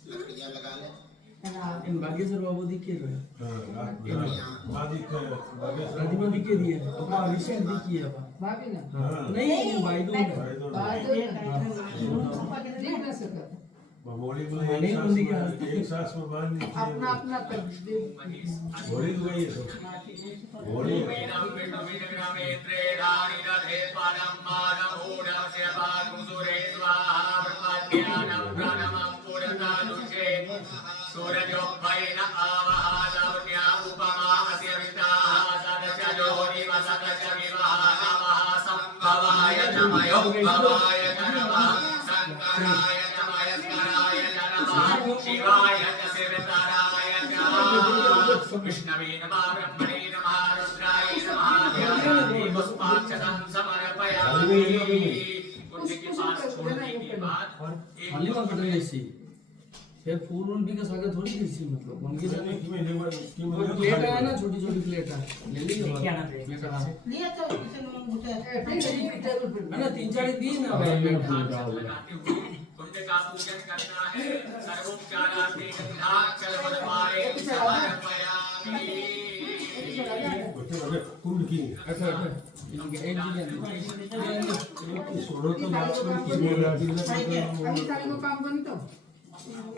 लकड़ियाँ लगा ले इन बागेश्वर बाबू दिखे रहे राधिमा दिखे दिए अपना अभिषेक दिखिए अब भाभी ना नहीं भाई दो बाजू देख ना सकता घोड़ी को एक सांस में बांध दी अपना अपना कर दे घोड़ी को ये तो घोड़ी शिवाय शिवतराय विष्णवे नमः ब्रह्मणे नमः रुद्राय नमः ध्यायामि पुष्पाक्षतं समर्पयामि कुंड के पास छोड़ने के बाद खाली बात बदल ऐसी फिर फूल भी का स्वागत थोड़ी किसी मतलब उनके साथ प्लेट है ना छोटी छोटी प्लेट है ले लीजिए क्या ना प्लेट लिया तो किसी ने मुझे मैंने 3-4 दी ना लगाते हुए कुंड का पूजन करना है सर्वोपचारार्थे गंधाक्षर पद्मारे समर्पयामि कुंड की अच्छा इनके एक जी छोड़ो तो बात करो अभी सारी को काम बन तो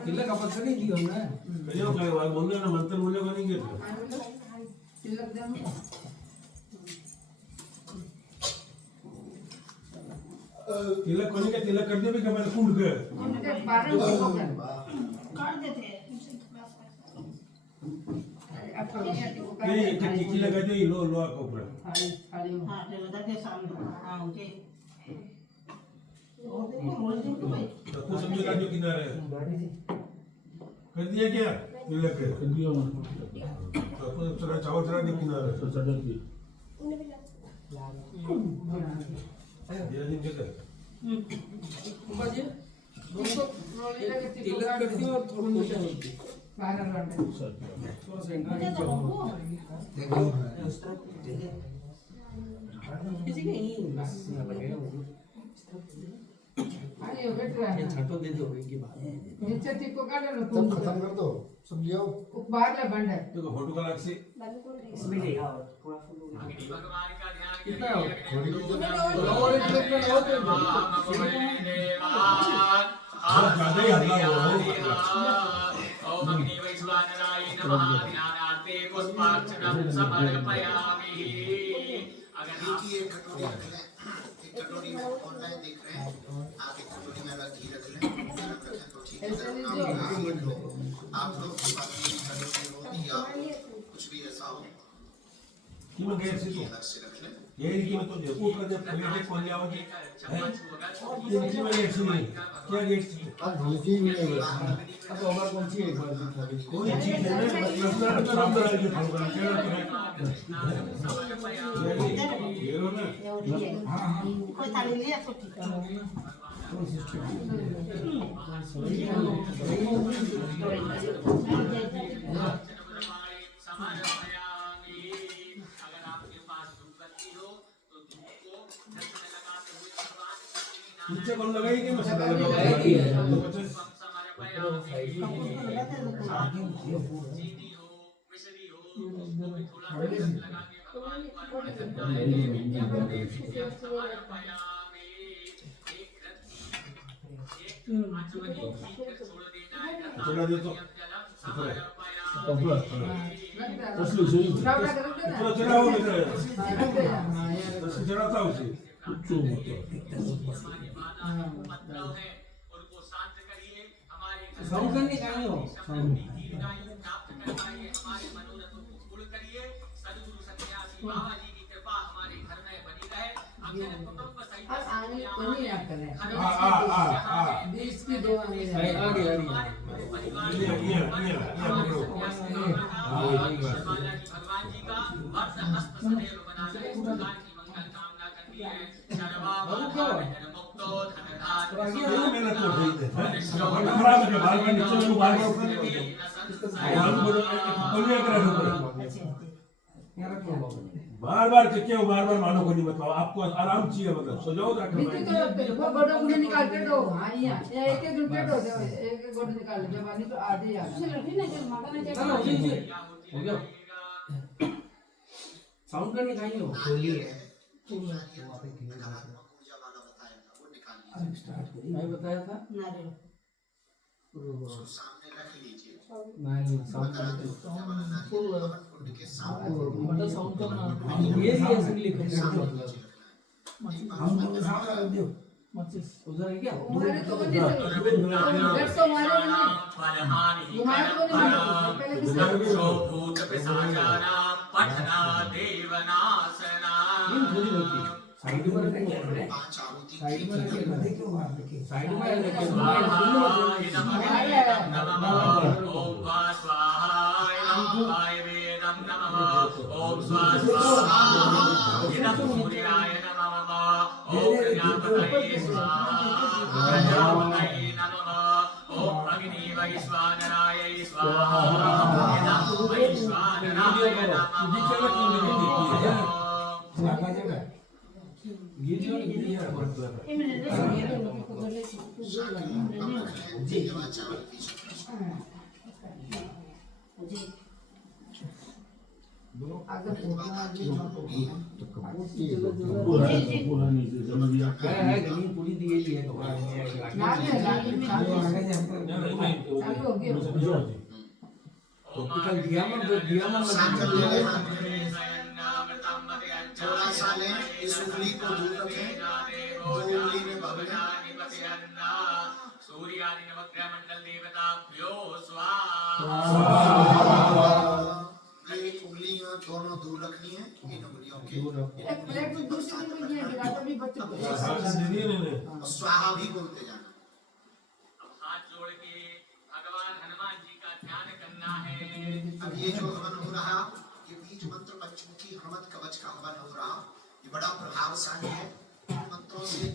तिलक अपन से नहीं दियो ना कहियो काय बात बोल ना मंत्र बोले बनी के तिलक दे तिलक कोनी के तिलक कर दे भी कमल कुंड के उनके 12 को काट देते हैं अब तो नहीं एक टिकी लगा दे लो लो के ऊपर थाली रही हूँ। हाँ चलो देखिए सामने हाँ मुझे और देखो रोज देखो भाई तो कुछ समझो का जो किनारे है कर दिया क्या मिल के कर दिया तो कुछ चला चावल चला के किनारे तो चढ़ दिया ये दिन के बाजी दोस्तों तिलक करती हूँ और थोड़ा नीचे होती बाहर लौटे। थोड़ा सा एंगल मुझे तो हमको किसी के नहीं बस ना लगेगा वो अरे ये बैठ रहा है। ये छाटो दे दो एक की बात नीचे टिप को काटो ना सब तुम। खत्म कर दो सब ले आओ। बाहर ले बंद है। देखो फोटो का लाग से इसमें देगा और थोड़ा अग्नि भगवान का ध्यान कितना करिए, हो? अग्नि दो और एक प्लेट में और दे दो ज्यादा ही हल्ला हो रहा है ओम अग्नि वैश्वानराय नमः ध्यानार्थे पुष्पार्चनं समर्पयामि। अगर आप देखिए एक कटोरी रख लें, एक कटोरी में ऑनलाइन देख रहे हैं आप, एक कटोरी में अगर घी रख लें गरम रखें तो ठीक है। ऐसे नहीं जो आप लोग कटोरी हो दिया हो, कुछ भी ऐसा हो कि मैं गए से ये तो अलग से रख लें। ये कि मैं तो देखो कर जब प्लेट कौन ले आओगे चम्मच होगा ये नीचे में एक नहीं क्या गेट अब नीचे ही नहीं है। अब हमारा कौन सी एक बार दिखा दे कोई चीज है ना मतलब काम करा के फोन कर क्या ये लो ना कोई थाली ले तो ठीक है समर्पयामि। अगर आपके पास धूपबत्ती हो तो धूप को दर्शन लगाते हुए भगवान के नाम नीचे कौन लगाई के मसाला लगाई चीनी हो मिश्री हो उसको भी थोड़ा दर्शन लगा के भगवान को अर्पण करना है। समर्पयामि। एक रत्ती एक आचमनी खींच कर छोड़ देना है। चला दे तो जलम समर्पयामि। असली सही कपड़ा कर दे ना। तो चला हो बेटा रख दे ना। हाँ, ये रख बस चलाता उसे कुछ मत हमारी बाधा उपद्रव है उनको शांत करिए। हमारे साउंड करने का नहीं हो समृद्धि दीर्घायु प्राप्त करवाइए। हमारे मनोरथों को पूर्ण करिए। सद्गुरु सन्यासी बाबा जी की कृपा हमारे घर में बनी रहे। अक्षर कुटुंब सहित और आगे को नहीं याद करें। आ 20 की 2 आगे आ गया ये पकड़ो भगवान जी का वर्ष हस्त सदैव बना रहे। भगवान की मंगल कामना करनी है। मुक्तो धनधान ये मेहनत तो ठीक है खराब है बाल का नीचे में बाल ऊपर बाल बड़ो कोलिया करा दो बार बार चेक बार बार मानो को नहीं बताओ आपको आराम चाहिए मतलब सो जाओ बीच तो वो गोड़ा मुझे निकालते दो। हाँ यहाँ एक एक घंटे दो एक गोड़ा निकाल ले जब आनी तो आधे यार। चलो जी जी हो गया साउंड करने का नहीं हो बोलिए नकारात्मक ऊर्जा वाला बताया था वो निकालिए, मैं बताया था नारियल उसको सामने रख लीजिए। नहीं साउंड नकारात्मक ऊर्जा वाला नारियल हवन कुंड के सामने बड़ा साउंड करना ये भी ऐसे लिखा है हम लोग सामने रख दो उधर है क्या हमारे तो बंदे डेढ़ सौ हमारे नहीं हमारे को नहीं पहले किसका भूत पिशाचाना पठना देवनासना। साइड में रखेंगे 5 आहुति साइड में रखेंगे क्यों वहाँ रखे साइड में रखेंगे ओम स्वाहाय नमः वेदं नमः ओम स्वाहा इदं सूर्याय नमः ओम प्रजापतये स्वाहा प्रजापतये नमः ओम अग्नि वैश्वानराय स्वाहा इदं वैश्वानराय नमः। अगर पूरा तो कपूर की है जमीन पूरी दी गई है लागे चालू हो गया। कल दिया मन थोड़ा सा लें, इस उंगली को दूर रखें, दो उंगली में भगवान सूर्यादि नवग्रह मंडल देवताभ्यो स्वाहा। एक उंगली और दोनों दूर रखनी है इन उंगलियों के। एक प्लेट में दूसरी में ये गिरा तो भी बच्चे को और स्वाहा भी बोलते जाना। अब हाथ जोड़ के भगवान हनुमान जी का ध्यान करना है। अब ये जो हवन हो रहा, ये बीज मंत्र पंचमुखी हनुमत कवच का हवन हो रहा, ये बड़ा प्रभावशाली है। मंत्रों से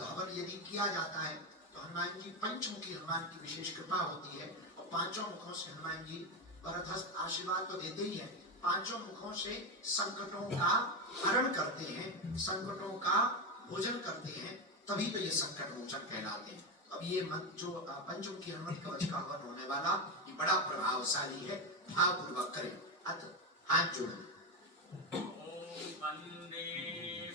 हवन यदि किया जाता है तो हनुमान जी पंचमुखी हनुमान की विशेष कृपा होती है और पांचों मुखों से हनुमान जी वरदहस्त आशीर्वाद तो देते ही है, पांचों मुखों से संकटों का हरण करते हैं, संकटों का भोजन करते हैं, तभी तो ये संकट मोचन कहलाते हैं। अब ये जो पंचमुखी हनुमत कवच का हवन होने वाला ये बड़ा प्रभावशाली है, भावपूर्वक करें। अत हाथ जोड़ें। ओम वंदे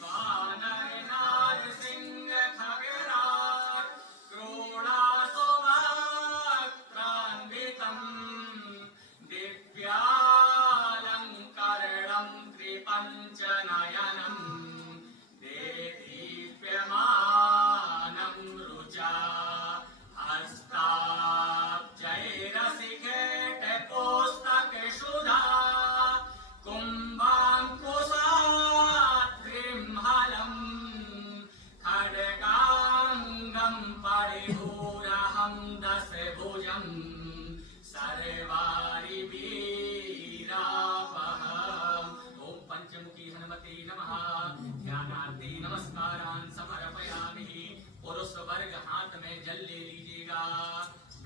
वानर नारसिंह खगराज क्रोडासुवक्त्रान्वितं दिव्यालङ्करणं त्रिपञ्चनयनं देदीप्यमानं रुचा हस्ताब्जैरसिकेटपुस्तकसुधा कुम्भाङ्कुशाद्रिम्हलं खड्गाङ्गं परिभूरहं दशभुजं सर्वारिवीरापहम्। ओम पंचमुखी हनुमते नमः। ध्यानार्थे नमस्कारान् समर्पयामि। पुरुष वर्ग हाथ में जल ले लीजिएगा।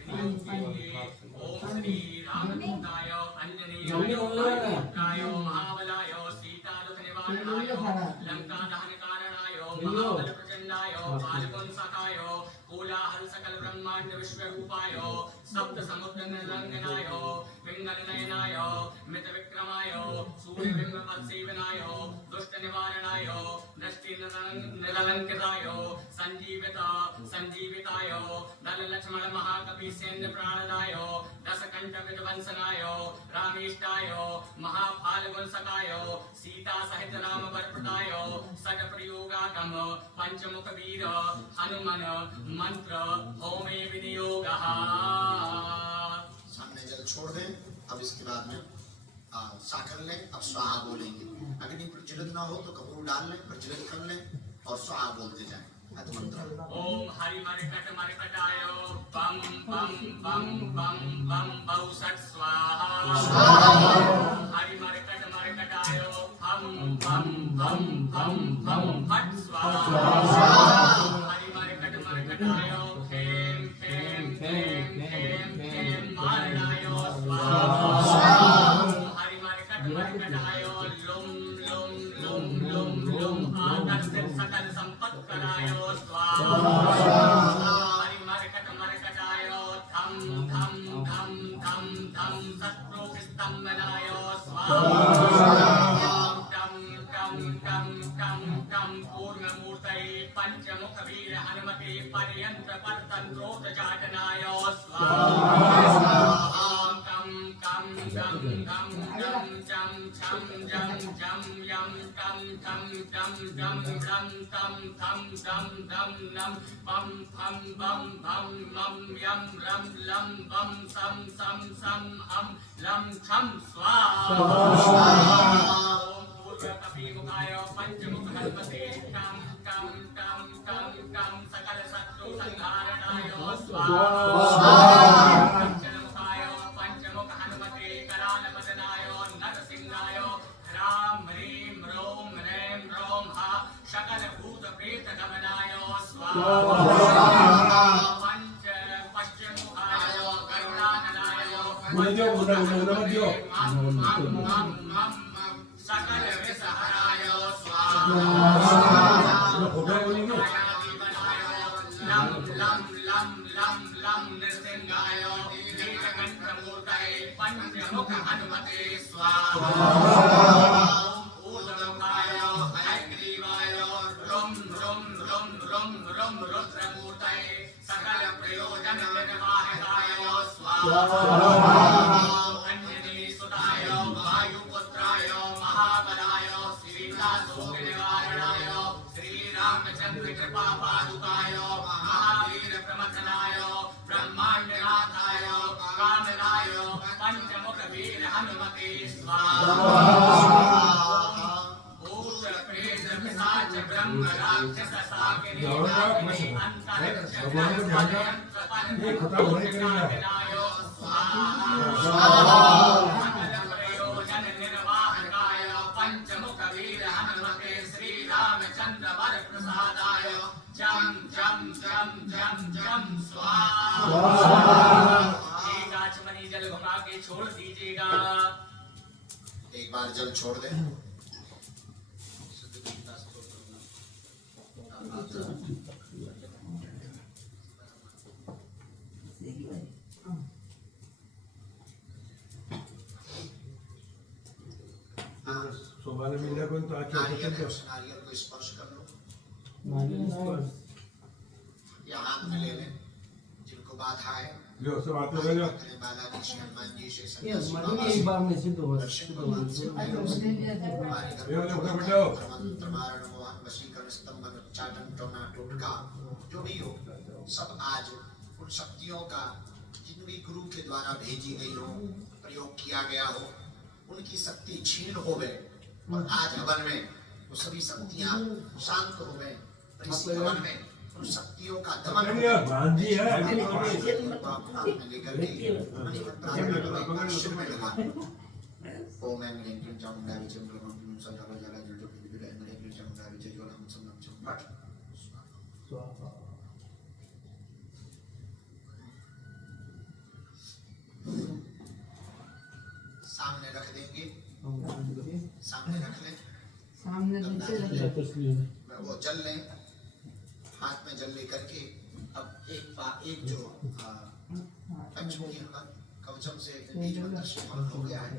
ओम श्री रामदूताय अंजनेयाय पुत्राय महाबलाय सीता दुख निवारणाय लंका दहन कारणाय महाबल प्रचंडाय बालकुन सखाय कोलाहल सकल ब्रह्मांड विश्व रूपाय सप्त समुद्र निरंजनाय पिंगल नयनाय मित विक्रमाय सूर्य बिंब सेवनाय दुष्ट निवारणाय दृष्टि निरलंकृताय संजीविताय दल लक्ष्मण महाकपि सैन्य प्राणदाय दस कंठ विध्वंसनाय रामेष्टाय महाफाल्गुन सखाय सीता सहित राम बरपताय सट प्रयोगागम पंचमुख वीर हनुमान मंत्र होमे विनियोगः। सामने जल छोड़ दें। अब इसके बाद में साकर लें। अब स्वाहा बोलेंगे। अग्नि प्रज्वलित ना हो तो कपूर डाल लें, प्रज्वलित कर लें और स्वाहा बोलते जाएं। मंत्र ओम हरि मरकटाय बम बम बम बम बम बहुसट स्वाहा। हरि मरकटाय हम बम बम बम बम फट स्वाहा। हरि मरकटाय खेम खेम खेम खेम खेम मारणाय स्वाहा। हरि मरकटाय लुम लुम लुम लुम लुम आकर्षित सकल संपत्कराय स्वाहा। हरि मरकटाय धम धम धम धम धम शत्रु स्तंभनाय स्वाहा। टम टम टम टम टम पूर्ण मूर्तये पंचमुख वीर हनुमते पर्यंत परतंत्रोत्चाटनाय स्वाहा। कम कम गम गम गम चम छम जम जम यम कम कम जम जम रम तम थम दम दम नम पम फम बम भम मम यम रम लम बम सम सम सम हम लम छम स्वाहा। ओम पूर्वकपि मुखाय पंचमुख हनुमते कम कम कम कम कम सकल शत्रु संहारणाय स्वाहा। पंचमुखाय पंचमुख हनुमते कराल मदनाय नरसिंहाय राम ह्रीं रोम रेम रोम हा सकल भूत प्रेत गमनाय स्वाहा। पंच पश्चिमुखाय करुणाननाय सकल विषहराय स्वाहा। लम लम लम लम लम नृसिंहाय नीलकंठमूर्तये पंचमुख हनुमते स्वाहा। ऊर्ध्वमुखाय हयग्रीवाय रुम रुम रुम रुम रुम रुद्रमूर्तये सकल प्रयोजन निर्वाहकाय स्वाहा। अंजनीसुताय वायुपुत्राय महाबलाय सीताशोक निवारणाय श्रीरामचंद्र कृपा पादुकाय महावीर प्रमथनाय ब्रह्मांडनाथाय कामनाय पंचमुख वीर हनुमते स्वाहा भूत प्रेत पिशाच ब्रह्म राक्षस साकिनी नागिनी अंतरिक्ष ये खतरा होने करेगा स्वाहा प्रयोजन निर्वाहकाय पंचमुख वीर हनुमते श्री रामचंद्र वर प्रसादाय जम जम जम जम जम स्वाहा। एक आचमनी जल घुमा के छोड़ दीजिएगा। एक बार जल छोड़ दे। सोमाले मिला कोई तो आके नारियल को स्पर्श कर लो। या हाथ में ले ले जिनको बाधा है। लो सब हाथ में ले लो। बाला जी से हनुमान जी से ये एक बार में सिद्ध हुआ वशीकरण स्तंभ चाटन टोना टोटका जो भी हो सब आज उन शक्तियों का जिन भी गुरु के द्वारा भेजी गई हो प्रयोग किया गया हो उनकी शक्ति क्षीण हो गए और आज हवन में वो सभी शक्तियां शांत हो गए। इस हवन में उन शक्तियों का दमन भांजी है ओम ऐं ह्रीं क्लीं चामुण्डाय विजयं प्रभं सजल जल जल विविध ऐं ह्रीं क्लीं चामुण्डाय विजय ज्वलं समं चं पठ स्वाहा। सामने रख देंगे, सामने रख लें, सामने नीचे वो जल लें, हाथ में जल लेकर के अब एक जो पंचमुखी कवचम से बीज मंत्र श्रीमान हो गया है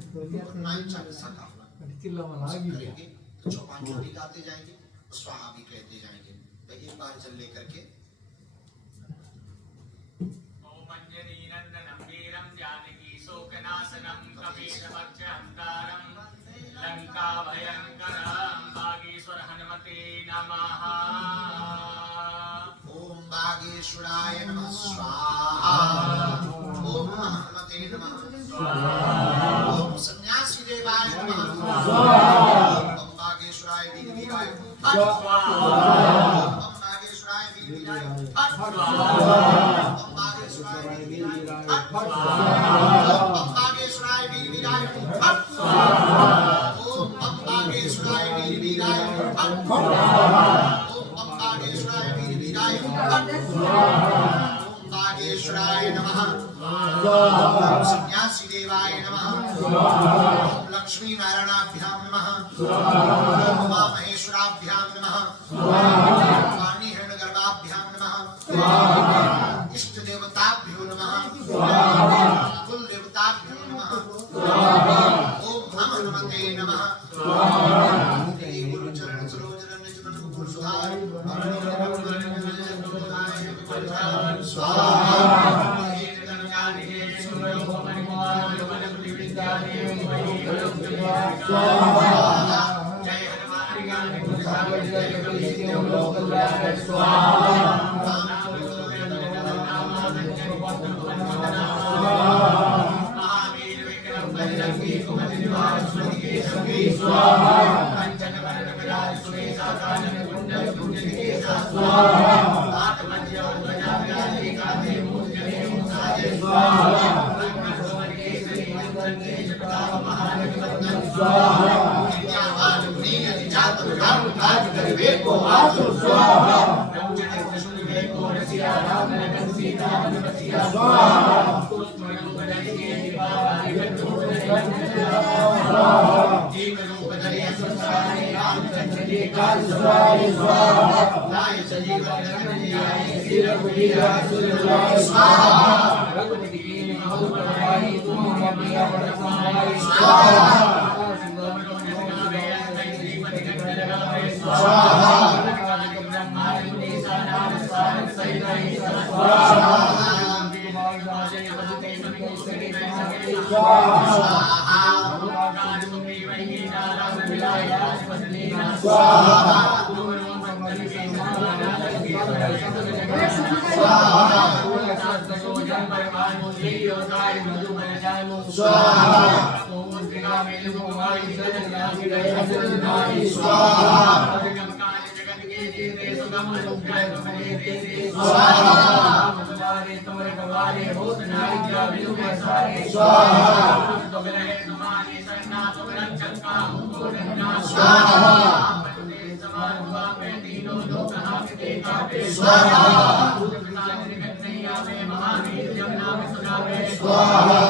नाम चालीसा का करेंगे तो चौपान भी गाते जाएंगे स्वाहा भी कहते जाएंगे। तो एक बार जल लेकर के ओम अंजनी नंदनं वीरं जानकी शोकनाशनं कपीशमक्षहंतारं लंका भयंकरं बागेश्वर हनुमते नमः। ओम बागेश्वराय नमः स्वाहा। ओम हनुमते नमः स्वाहा। ओम सन्यासी देवाय नमः स्वाहा। ओम बागेश्वराय वीरवीराय स्वाहा। ओम बागेश्वराय वीरवीराय स्वाहा। ओम बागेश्वराय वीरवीराय स्वाहा। ओम बागेश्वराय वीरवीराय स्वाहा। ओम बागेश्वराय वीरवीराय स्वाहा। ओम बागेश्वराय वीरवीराय स्वाहा। ओम बागेश्वराय नमः स्वाहा। सन्यासी देवाय नमः स्वाहा। लक्ष्मी नारायणाभ्यां नमः स्वाहा। उमा महेश्वराभ्यां नमः स्वाहा। वाणी हिरण्यगर्भाभ्यां नमः स्वाहा। इष्ट देवताभ्यो नमः स्वाहा। कुल देवताभ्यो नमः स्वाहा। ओम नमः हनुमते नमः स्वाहा। श्री गुरु चरण सरोज रंग चितन मुकुर सुधारि स्वाहा। जय महावीर विक्रम बजरंगी कुमति निवार सुमति संगी स्वाहा। कंचन वरण विराज सुरेशा कानन कुंडल कुंडलिकेशा स्वाहा। आठ मध्य ध्वजा विराजे कांधे मूल जने मुसाजे स्वाहा। रंग केसरी वंदन तेज प्रताप महाजगवंदन स्वाहा। विद्यावान गुणी अति चातुर राम काज करिबे को आतुर स्वाहा। रंजन कृष्ण विवेक को रसिया राम लगन सीता हनुमतिया स्वाहा। पुष्प रूप धरि के दीवार रूप स्वाहा। जीव रूप धरि संसारे रामचंद्र जी काज सवारे स्वाहा। लाय सजीवन जगत आए सिर रघुवीर असुर लाए स्वाहा। रघुपति कीन्हि बहु बड़ाई तुम अपनी अवध समाई स्वाहा। स्वाहा। ब्रह्मांड मुनीसा नाम सारंग सहित स्वाहा। स्वाहा। स्वाहा ओम त्रिकामेन भगवान सर्वज्ञानि सर्वज्ञानि स्वाहा जगमकानि जगत के तीर्थे सुगम अनुग्रह तुम्हारे तेरे स्वाहा तुम्हारे तुम्हारे भगवाने होत नारिका विदु सारे स्वाहा तुम्हारे तुम्हारी शरणा तुम रक्षक का हमको रखना स्वाहा समान हुआ मैं तीनों लोक हाकते कापे स्वाहा महावीर जब नाम सुनावे स्वाहा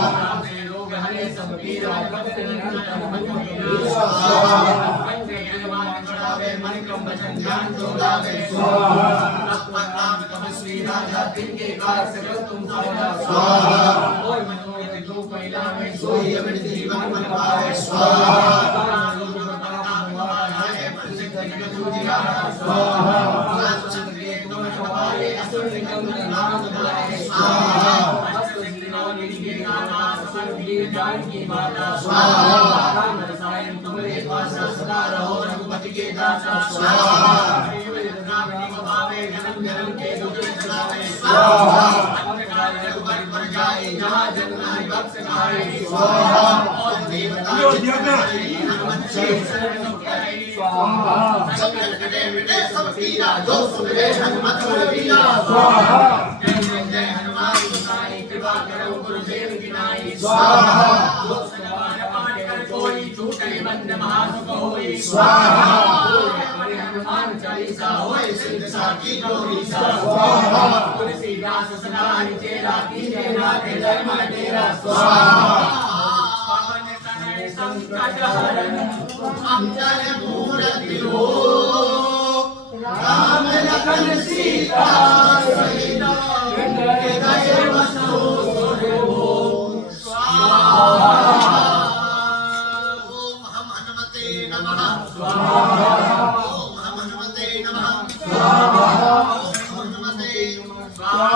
रोग हरे सब पीरा भक्त निरंतर मन मेरा स्वाहा ज्ञान बढ़ावे मन क्रम वचन ध्यान जोड़ावे स्वाहा नाम तपस्वी राजा तिनके कार सकल तुम साजा स्वाहा और मनोरथ जो पहिला में सोई अमित जीवन मन पावे स्वाहा स्वाहा की माता स्वाहा राम रसायन तुम्हारे पास सदा रहो रघुपति के दासा स्वाहा राम की पावे जन्म जन्म के दुख सदावे स्वाहा अंतकाल रघुपति पर जाए जहाँ जन्म भक्त गाए स्वाहा और देवता स्वाहा संकट कटे मिटे सब पीरा जो सुमिरे हनुमत बलवीरा स्वाहा जय जय हनुमान गोसाई कृपा करो गुरुदेव की नाई स्वाहा जो सवार पाठ कर कोई छूटे बंद महासुख होई स्वाहा हनुमान चालीसा होए सिद्ध साखी गौरी स्वाहा तुलसीदास सदा चेरा कीजे नाथे धर्म डेरा स्वाहा पवन तनय संकट हरण अंजन मूर्ति रूप राम लखन सीता सहित हृदय वसु स्वाहा ओम हम हनुमते नमः स्वाहा ओम हम हनुमते नमः स्वाहा ओम हनुमते स्वाहा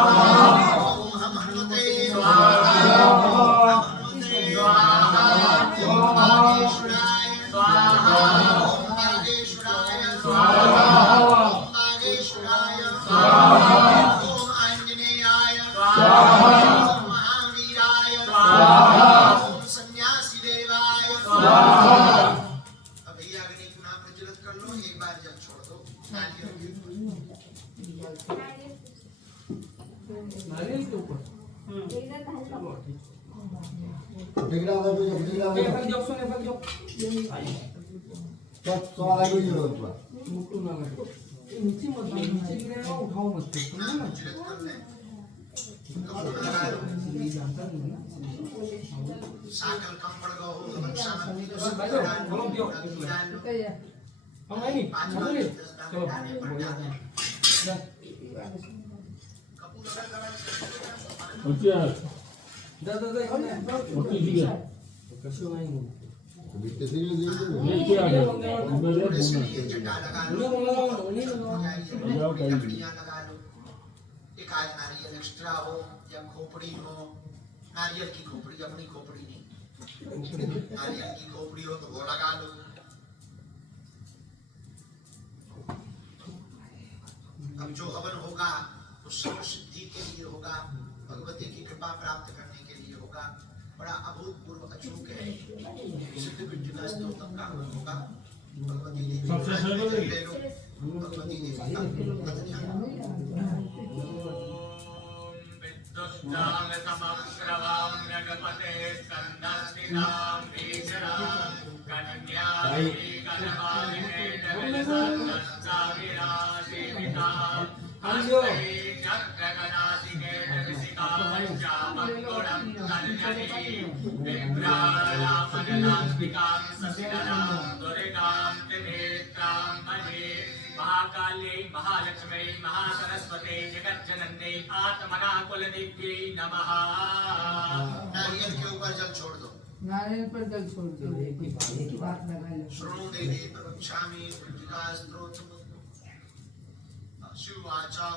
ओम हम हनुमते स्वाहा नारियल के ऊपर टिकरा दे जो टिकरा दे फल जो सुने फल जो सब सवाल कोई जरूरत पड़ा मुट्ठू ना लगे नीचे मत नीचे गिरे ना उठाओ मत सुनो ना ये जानता नहीं ना साकल कम पड़ गो भाई बोलो दियो हम आई नहीं चलो क्या दादा कसो आई नहीं बीते दिन दे ये क्या है मेरे चट्टा लगा लो लकड़ियां लगा लो एक आज नारियल एक्स्ट्रा हो या खोपड़ी हो नारियल की खोपड़ी अपनी खोपड़ी नहीं नारियल की खोपड़ी हो तो वो लगा लो अब जो हवन होगा वो सर्व सिद्धि के लिए होगा भगवती की कृपा प्राप्त करने के लिए होगा बड़ा अभूतपूर्व अचूक है सिद्ध विद्युत स्तोत्रम का हवन होगा भगवती देवी ले लो भगवती देवी का दुष्टांग समग्रवां जगपते स्कंदस्थितां ईश्वरां कन्यां कनवालिने जगन्नाथाविरासेवितां हस्ते चक्रगदासिके ऋषिकां कन्यनी विभ्रालापनलास्तिकां ससिदनां दुर्गां त्रिनेत्रां महे महाकाल्यै महालक्ष्मी महासरस्वती जगज्जनन्यै आत्मना कुलदेव्यै नमः। नारियल के ऊपर जल छोड़ दो नारियल पर जल छोड़ दो एक ही बात लगा लो श्रोण देवी प्रवक्ष्यामि पुत्रिका स्तोत्रम् शिवाचा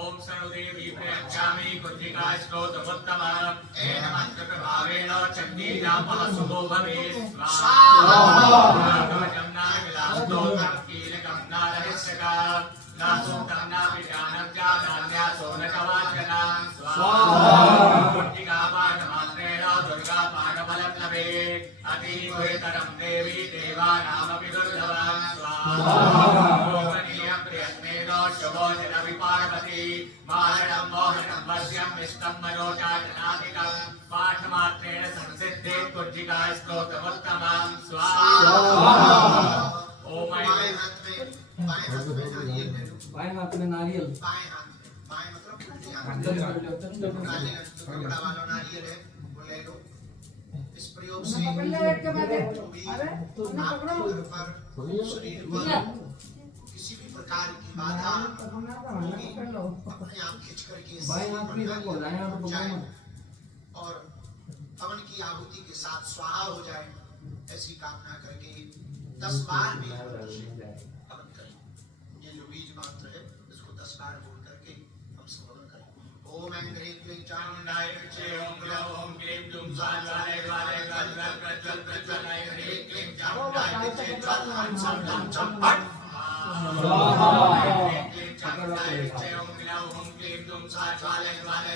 ओम सर्वदेवी प्रयच्छामि कुंजिका स्तोत्रमुत्तमम् येन मंत्रप्रभावेण चण्डीनामः शुभो भवेत् स्वाहा कवचं नागलास्तोत्रं कीलकं नारहिष्यकं नासूक्तं नाभिज्ञानं च नान्यासो न च वाचनं स्वाहा कुंजिका दुर्गा पाणबलप्लवे अतीवेतरं देवी देवानामपि दुर्लभं स्वाहा रोगनीयं प्रियस्मेदो शुभो निरविपार्वती मारणं मोहनं वश्यं विष्टं मनोचाटनादिकं पाठमात्रेण संसिद्धे कुर्जिका स्तोत्रमुत्तमं स्वाहा ओम बाएं हाथ में नारियल ले लो। बाएं हाथ में नारियल बाएं हाथ में, बाएं मतलब अंदर काले रंग का कपड़ा वाला नारियल है वो ले लो। इस प्रयोग से पकड़ ले एक के बाद एक। जो भी अरे तुमने आपके पकड़ो घर पर शरीर पर किसी भी प्रकार की बाधा पकड़ना तो हमने पकड़ लो अपने आप खींच करके इस बाएं हाथ में रखो दाएं हाथ में जाए पकड़ो और हवन की आहुति के साथ स्वाहा हो जाए, ऐसी कामना करके 10 बार भी हवन करें। ये जो बीज मंत्र है इसको 10 बार बोल करके हम सब हवन करें। ओम ऐं ह्रीं क्लीं चामुंडाय विद्महे ओम ग्लौं ओम क्लीं ग्लूं स्वाहाय स्वाहाय गल गल प्रज्वल प्रज्वल ऐं ह्रीं क्लीं चामुंडाय विद्महे ज्वल हम सम लं छं फट स्वाहा ऐं क्लीं चामुंडाय विद्महे ओम ग्लौं ओम क्लीं ग्लूं स्वाहाय स्वाहाय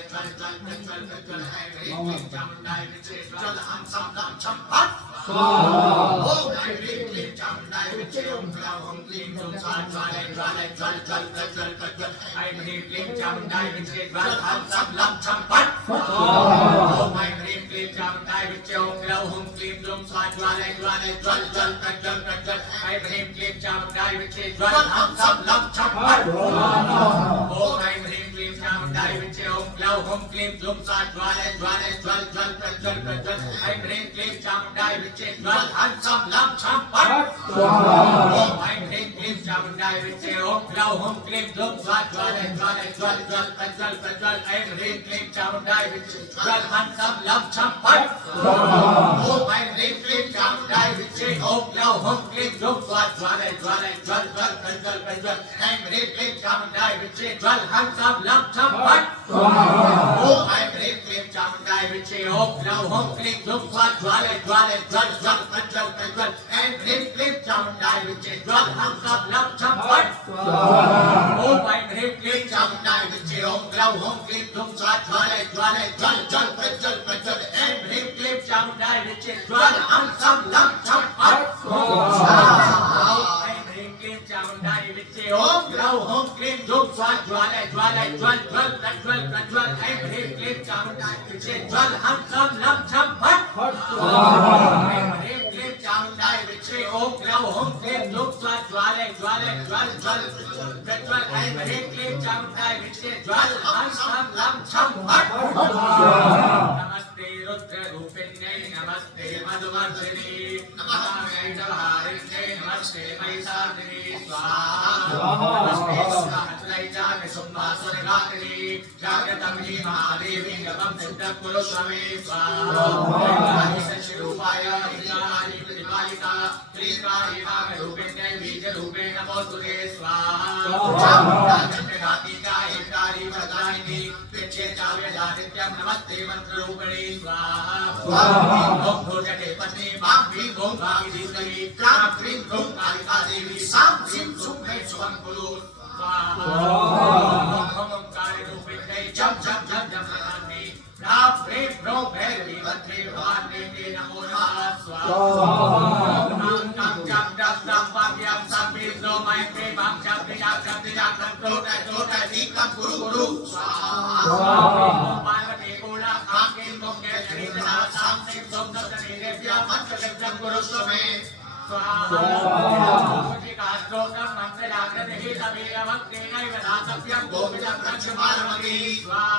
ज्वल जल प्रज्वल प्रज्वल ऐं ह्रीं क्लीं चामुंडाय विद्महे ज्वल हम सम लं छं फट ओम ऐं ह्रीं क्लीं चामुंडाय विद्महे ओम ग्लौं ओम क्लीं ग्लूं स्वाहाय स्वाहाय ज्वल जल प्रज्वल प्रज्वल ऐं ह्रीं क्लीं चामुंडाय विद्महे ज्वल हम सम लं छं फट ओम ऐं ह्रीं क्लीं चामुंडाय विद्महे ओम ग्लौं ओम क्लीं ग्लूं स्वाहाय स्वाहाय ज्वल जल प्रज्वल प्रज्वल ऐं ह्रीं क्लीं चामुंडाय विद्महे ज्वल हम सम लं छं फट ओम ऐं ह्रीं क्लीं चामुंडाय विद्महे ओम ग्लौं ओम क्लीं ग्लूं स्वाहाय स्वाहाय ज्वल जल प्रज्वल प्रज्वल ऐं ह्रीं क्लीं चामुंडाय विद्महे ज्वल हम सम लं छं फट ओम ऐं ह्रीं क्लीं चामुंडाय विद्महे ओम ग्लौं ओम क्लीं ग्लूं स्वाहाय स्वाहाय ज्वल जल प्रज्वल प्रज्वल ऐं ह्रीं क्लीं चामुंडाय विद्महे ज्वल हम सम लं छं फट ओम ऐं ह्रीं क्लीं चामुंडाय विद्महे ओम ग्लौं ओम क्लीं ग्लूं स्वाहाय स्वाहाय ज्वल जल प्रज्वल प्रज्वल ऐं ह्रीं क्लीं चामुंडाय विद्महे ज्वल हम सम लं छं फट ओम ऐं ह्रीं क्लीं चामुंडाय विद्महे ओम ग्लौं ओम क्लीं ग्लूं स्वाहाय स्वाहाय ज्वल जल प्रज्वल प्रज्वल ऐं ह्रीं क्लीं चामुंडाय विद्महे ज्वल हम सम लं छं फट ओम ऐं ह्रीं क्लीं चामुंडाय विद्महे ओम ग्लौं ओम क्लीं ग्लूं स्वाहाय स्वाहाय ज्वल जल प्रज्वल प्रज्वल ऐं ह्रीं क्लीं चामुंडाय विद्महे ज्वल हम सम लं छं फट ऐं ह्रीं क्लीं चामुंडाय विद्महे ओम ग्लौं ओम क्लीं ग्लूं स्वाहाय स्वाहाय ज्वल जल प्रज्वल प्रज्वल ऐं ह्रीं क्लीं चामुंडाय विद्महे ज्वल हम सम लं छं फट ऐं ह्रीं क्लीं चामुंडाय विद्महे ओम ग्लौं ओम क्लीं ग्लूं स्वाहाय स्वाहाय ज्वल जल प्रज्वल ऐं ह्रीं क्लीं चामुंडाय विद्महे ज्वल हम सम लं छं फट नमस्ते रुद्र रूपिण्यै नमस्ते मधुवर्धिनी नमस्ते जवाहरिण्यै नमस्ते महिषासुरी स्वाहा नमस्ते सहस्रैजानि शुम्भासुरघातिनी जागृतं हि महादेवी गमं सिद्धं कुरु स्वमे स्वाहा शशिरूपाय हिरण्यनाथि प्रतिपालिका त्रिकारि नागरूपिण्यै बीजरूपेण नमोस्तुते स्वाहा चन्द्रघातिका हिरण्यकारि वरदायिनी पिच्छेदाव्यदादित्यं नमस्ते मंत्ररूपिणी स्वाहा ओम भोजने पत्नी मां भीं ओम भागीश्वरी क्रां क्रीं ओम कालिका देवी सां सीं सुं वै स्वं कुरु स्वाहा ओम ओंकारे रूपिण्यै जप जप जप जप नमामि राम प्रेम प्रो भैरवी भद्रे भवानी ते नमो नमः स्वाहा नाम नाम जप जप जप पाव्यम संबिंदो मै प्रेमं जप जप जप जप टोटा दीकं गुरु गुरु स्वाहा पार्वती गोला काके मुखे शरीरना सां सिं सुं दत्तनीदेव्या मंत्रजपं गुरु स्वमे स्वाहा का स्तोत्रं मंगलाग्रहि तवीरवक्तेनैव दातव्यं गोविदं रक्षमारमति स्वाहा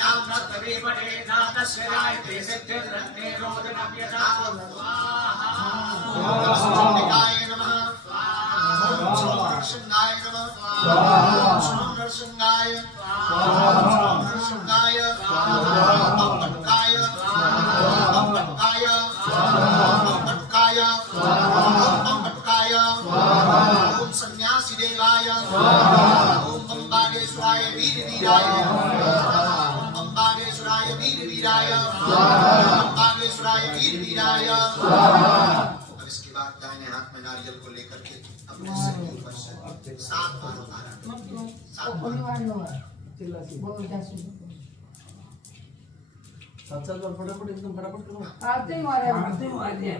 नाम नत्तवे पठे नातस्य रायते सिद्धिर्रत्ने रोदनव्यथा स्वाहा चंडिकाय नमः स्वाहा ओम नरसिंहाय नमः स्वाहा ओम नरसिंहाय स्वाहा ओम नरसिंहाय स्वाहा ओम पटकाय स्वाहा ओम पटकाय स्वाहा ओम पटकाय स्वाहा ओम पटकाय स्वाहा ओम सन्यासी देवाय स्वाहा ओम बंबागेश्वराय वीर वीराय बंबागेश्वराय वीर वीराय बंबागेश्वराय वीर वीराय। अब इसके बाद दाहिने हाथ में नारियल को लेकर के अपने सिर के ऊपर से 7 बार उतारा 7 बार। साथ फटाफट एकदम फटाफट करो। आते ही मारे आते ही मार दिया।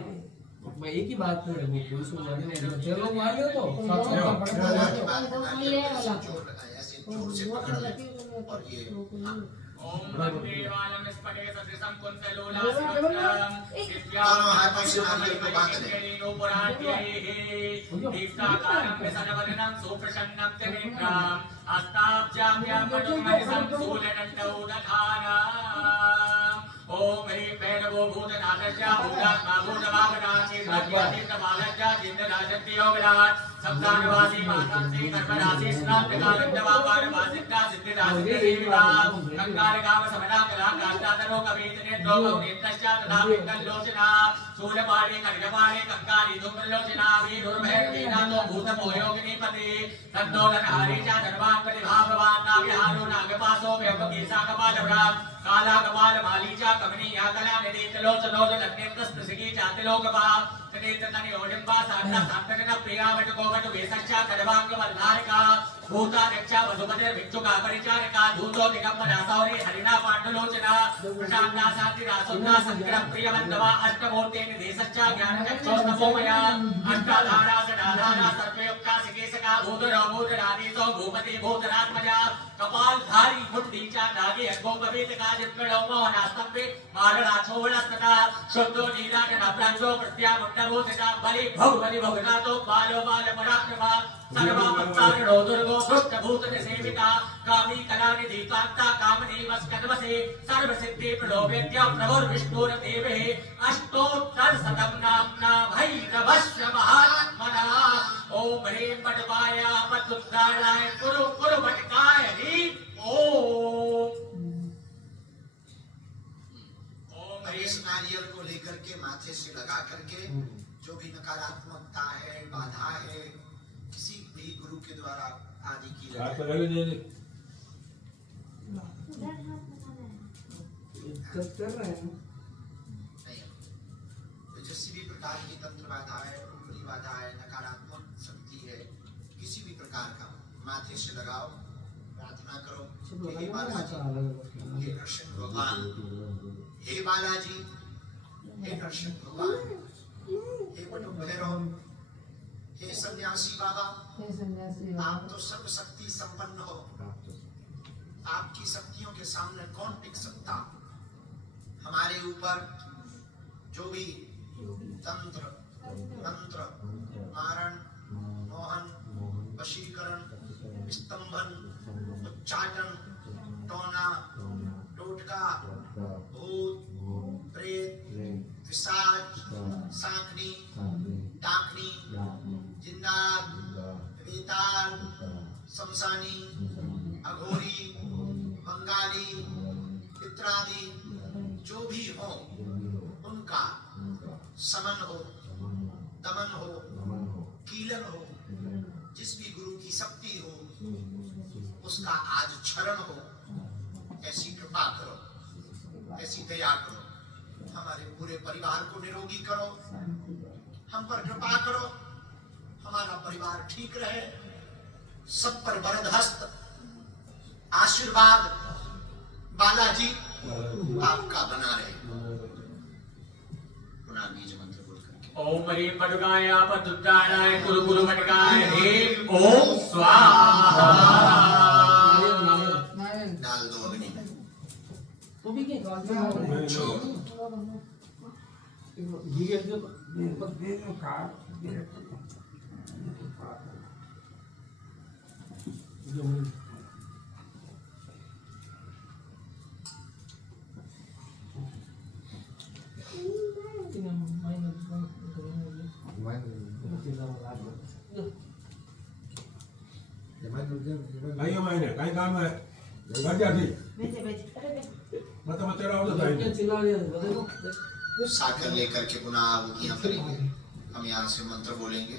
मैं एक ही बात है, वो पुलिस को मारने वाले तेरे लोग मार रहे हो तो साथ बाला की फटाफट बात बताइए, ऐसे जोर से पकड़ ले और ये ओम वंदेवालम स्फटिक सदृशं कुन्तलोलासितं दोनों हाथों से नारियल को बांध ले। दीप्ताकारं विसनवदनं सुप्रसन्नं त्रिनेत्रं हस्ताब्जाभ्यां पटुमहसं शूलदण्डौ दधानाम् ओम ह्रीं भैरवो भूतनाथस्य भूतात्मा भूतभावनाथि सर्वतीर्थबालस्य जिन्दराजत्योगरात् सप्तानवासी मातांसि कर्मराशि स्नातकानन्दवापारवासिता सिद्धिदासिद्धिसेविता कंगालगाव समना कला काष्ठातरो कवीतनेत्रो गौरीतश्च तथा पिङ्गललोचना शूलपाणे खड्गपाणे कंकाली धूम्रलोचना वीरुर्भैरवीनाथो भूतमोयोगिनीपति तन्नोदनहारी च धर्माङ्गतिभाववान् नागहारो नागपासो व्यपकेशाकपालभ्राम् कालाकपाल मालीचा कमनीया कला निदेतलोचनोदलग्नेत्रस्तसिकी चातिलोकपा तनेत्रतनियोडिम्बा साधना सान्तकन प्रिया वटकोवट वेसश्चा खडवांग वल्लारिका भूता रक्षा वसुमतिर्भिक्षुका परिचारिका धूतो दिगम्बरा सौरी हरिणा पाण्डुलोचना प्रशान्ता शान्तिरासुन्ना संग्रह प्रियवन्दवा अष्टमूर्ते निदेशश्चा ज्ञानचक्षुस्तमोमया अष्टाधारा सदाधारा सर्वयुक्ता सिकेशका भूतरो भूतराधीशो भूपति भूतरात्मजा कपालधारी मुण्डीचा नागे अग्गोपवीतका जित्कणो मोहनास्तम्भे मारणाछोवणस्तथा शुद्धो नीराजनप्रांशो प्रत्यामुण्डभूतिका बलि भवनाथो बालो बालपराक्रमा सर्वापत्तारणो दुर्गो भूतभूतनिसेविता कामी कलानिधि कान्ता कामनी वस्कन्वसे सर्वसिद्धि प्रलोभेत्य प्रभुर्विष्णुर्देवः अष्टोत्तरशतं नाम्ना भैरवस्य महात्मना ओम ह्रीं पटवाय पतुद्दाराय कुरु कुरु वटकाय ह्रीं ओम इस नारियल को लेकर के माथे से लगा करके जो भी नकारात्मकता है, बाधा है, किसी भी गुरु के द्वारा आदि की हाथ जाए। लगा ले उधर हाथ लगाना है। कर रहे हैं नहीं, तो जिस भी प्रकार की तंत्र बाधा है, ऊपरी बाधा है, नकारात्मक शक्ति है, किसी भी प्रकार का माथे से लगाओ, प्रार्थना करो कि हे बालाजी, हे कृष्ण भगवान, हे बालाजी, हे कृष्ण भगवान, हे बटु भैरव, हे सन्यासी बाबा, हे सन्यासी आप तो सर्व शक्ति संपन्न हो, आपकी शक्तियों के सामने कौन टिक सकता। हमारे ऊपर जो भी तंत्र मंत्र मारण मोहन वशीकरण स्तंभन उच्चाटन टोना टोटका भूत प्रेत पिशाच सांकनी डाकनी जिन्नात बेताल शमशानी अघोरी बंगाली इत्रादि जो भी हो उनका समन हो, दमन हो, कीलन हो, जिस भी गुरु की शक्ति हो उसका आज क्षरण हो। ऐसी कृपा करो, ऐसी दया करो, हमारे पूरे परिवार को निरोगी करो, हम पर कृपा करो, हमारा परिवार ठीक रहे, सब पर वरदहस्त आशीर्वाद बालाजी आपका बना रहे। पुनः बीज मंत्र बोल करके ओम ह्रीं पटुकाय पतुद्दाराय कुरु कुरु वटकाय ह्रीं ओम स्वाहा नारायण डाल दो अग्नि में। तो भी क्या छोड़ भाई मैंने कहीं काम है घर जाती भेजे भेजे मतलब तेरा हो जाता चिल्ला रहे हैं देखो साकर लेकर के पुनः आहुतियां करेंगे। हम यहाँ से मंत्र बोलेंगे,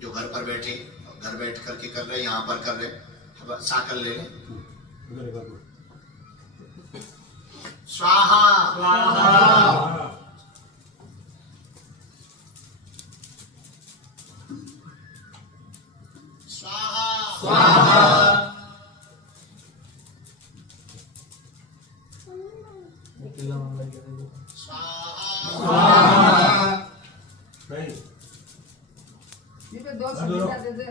जो घर पर बैठे घर बैठ करके कर रहे यहाँ पर कर रहे, अब साकर ले लें। स्वाहा स्वाहा स्वाहा स्वाहा नहीं ये पे 2 संख्या दे दे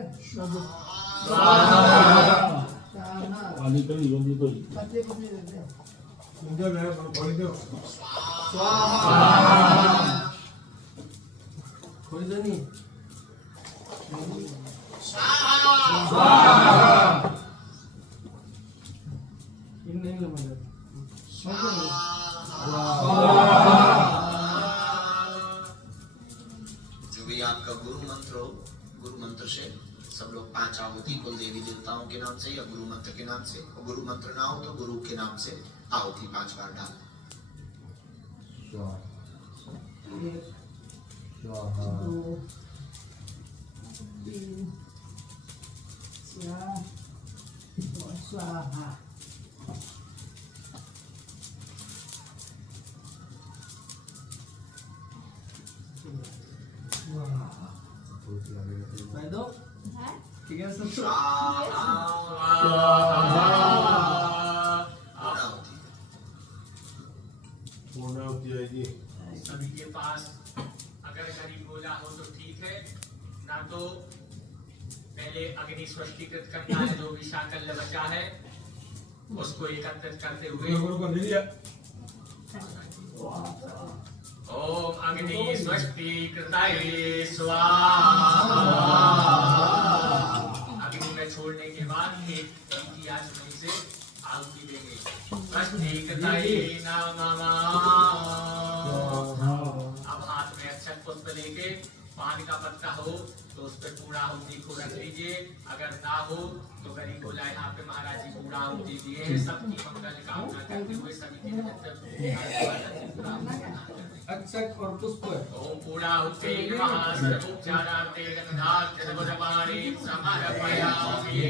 वाली तो नहीं होगी तो पतले पतले दे दे उधर मैं खोल दो खोल दो नहीं इन नहीं लगा जो भी आपका गुरु मंत्र हो, गुरु मंत्र से सब लोग 5 आहुति कुल देवी देवताओं के नाम से या गुरु मंत्र के नाम से, और गुरु मंत्र ना हो तो गुरु के नाम से आहुति 5 बार डाल। स्वाहा स्वाहा ठीक है सब पूर्ण होती जाएगी। सभी के पास अगर गरीब गोला हो तो ठीक है, ना तो पहले अग्नि स्पष्टीकृत करना है। जो भी शाकल्य बचा है उसको एकत्रित करते हुए ओम अग्नि स्पष्टीकृताय स्वाहा। अग्नि में छोड़ने के बाद एक की आचमनी से आहुति देंगे। स्पष्टीकृताय नमः। अब हाथ में अक्षत पुष्प लेके पान का पत्ता हो तो उस पर पूरा आहुति को रख लीजिए, अगर ना हो तो गरीब गोला यहाँ पे महाराज जी पूरा आहुति दिए हैं। सबकी मंगल कामना करते हुए सभी के अक्षत और पुष्प ओम पूरा आहुति नमः। सर्वोपचारार्थे गन्धाक्षतपुष्पाणि समर्पयामि।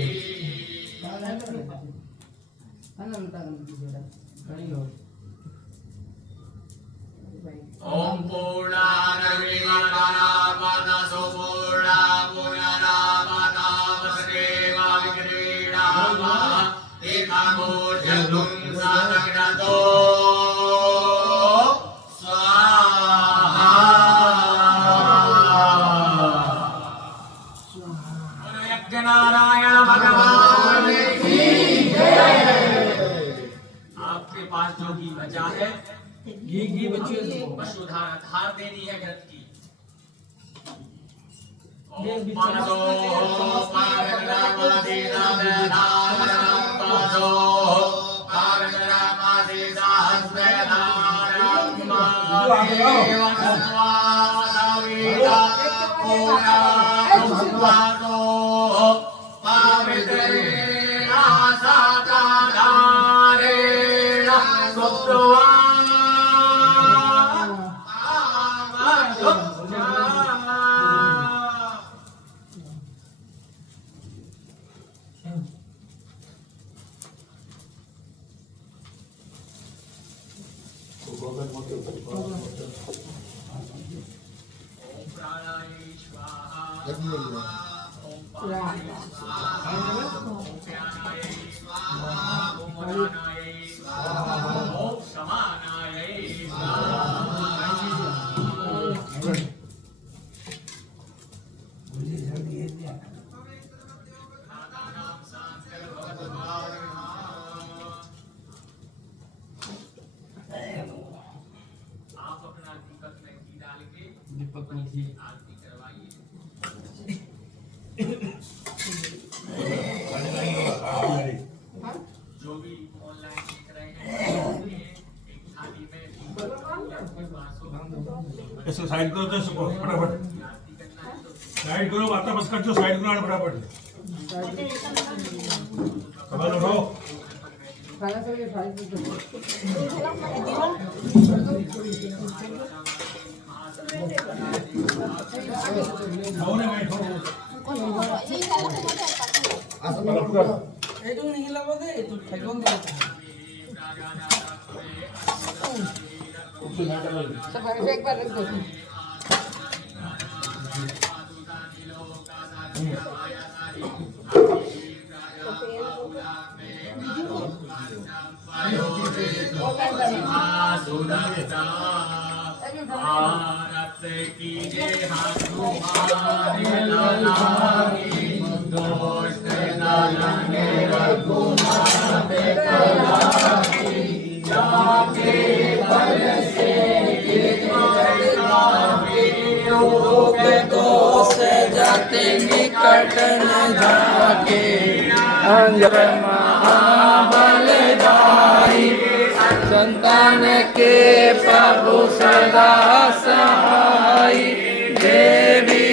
ओम पूर्णानविमनापना सुपूर्णा पुनरापना वसुदेवा विक्रीडामा एकामोर्जगुं सानग्नतो स्वाहा। यज्ञनारायण भगवान की जय। आपके पास जो घी बचा है, घी बची वसुधारा धार देनी है घृत की। ओम पादो पारगरामादिना वेदानां पादो पारगरामादिदाहस्वेदानां मादेवस्वादावीदा पूर्णाहुस्वादो पावित्रेण साताधारेण सुप्त्वा आरती करवाइए। जो भी ऑनलाइन देख रहे हैं एक थाली में ऐसे साइड करो तो इसको फटाफट साइड करो, बात मत कर, जो साइड करो फटाफट कबाल उठाओ। खाना से ये फ्राई कर दो। खाओ भाई खाओ। এইটো নিহিলাব দে এইটো খাইবন দে सब एक बार रख दो। सुदर्शा भारत की जय हनुमान लाला की दोस्त लालने रघुनाथ कला की जाके बल से दोष जाते निकट न जाके अंजर महाबलधारी संतान के प्रभु सदा सहाय देवी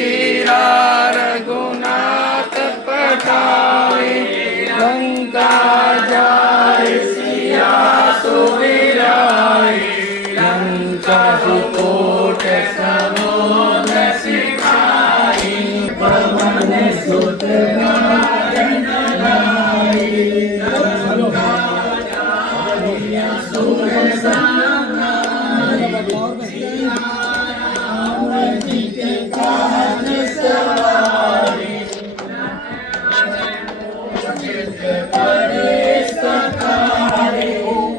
रघुनाथ पठाए लंका जाय सिया सुविराय लंका सुकोट सनोन सिखाई पवन सुत नारायण लाई लंका जाय सुर सनाई सिया राम जी के काज सवारी बड़े सखारे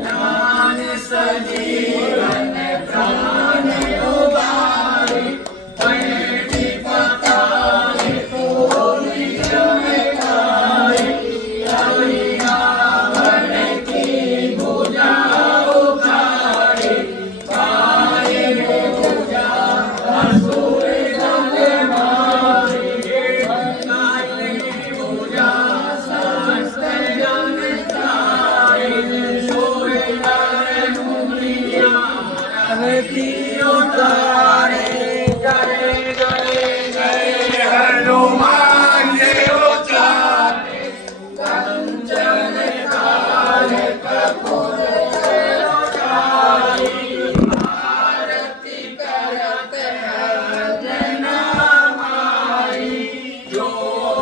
नान सजीवन प्राण उबारे पैठी पतारे कोई चमकारे रावण की भुजा उखाड़े पाए भुजा असुर दल मारे बनाई भुजा सहस्त्र जन तारे सोए नर मुनिया रति उतारे जय जय जय हनुमान उचारे कंचन काल कपूर उचारी आरती करत भजन हमारी जो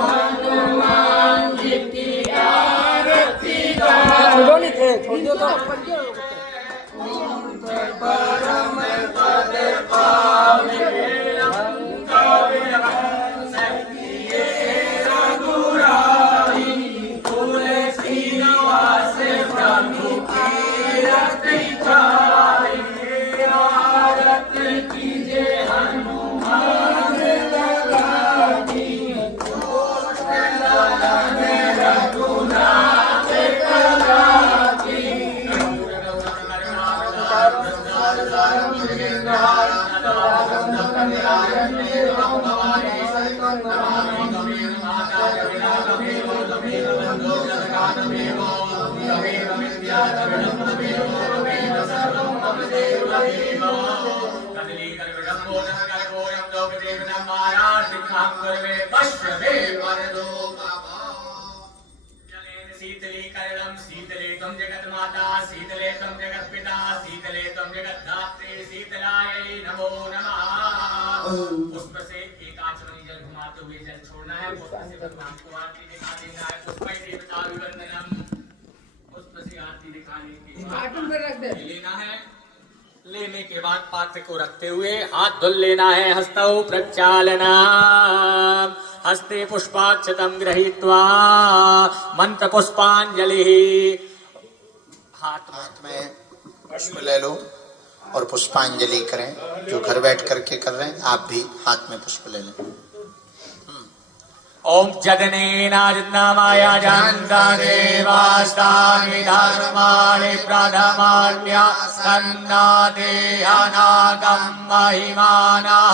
हनुमान जी की आरती गाए परम पद पावे लंका विध्वंस किए रघुराई तुलसी निवास प्रभु की रति खाई आरत कीजे हनुमान लला की दोस्त लालन रघुनाथ कला की शीतले करणम शीतले त्वं जगत माता शीतले त्वं जगत पिता शीतले त्वं जगत धात्री शीतलायै नमो नमः। पुष्प से एक आचमनी जल घुमाते हुए जल छोड़ना है, पुष्प से भगवान को आरती दिखा देना है, पुष्प से देवता विवंदनम, पुष्प से आरती दिखाने के बाद लेना है। लेने के बाद पात्र को रखते हुए हाथ धुल लेना है। हस्तौ प्रक्षालना हस्ते पुष्पाक्षतम गृहीत्वा मंत्र पुष्पांजलि। हाथ में पुष्प ले लो और पुष्पांजलि करें। जो घर बैठ करके कर रहे हैं आप भी हाथ में पुष्प ले लें। ओम जगनेनाजन्नामाया जानता देवास्तानि धर्माणि प्रथमान्या सन्नादेहनागं महिमानः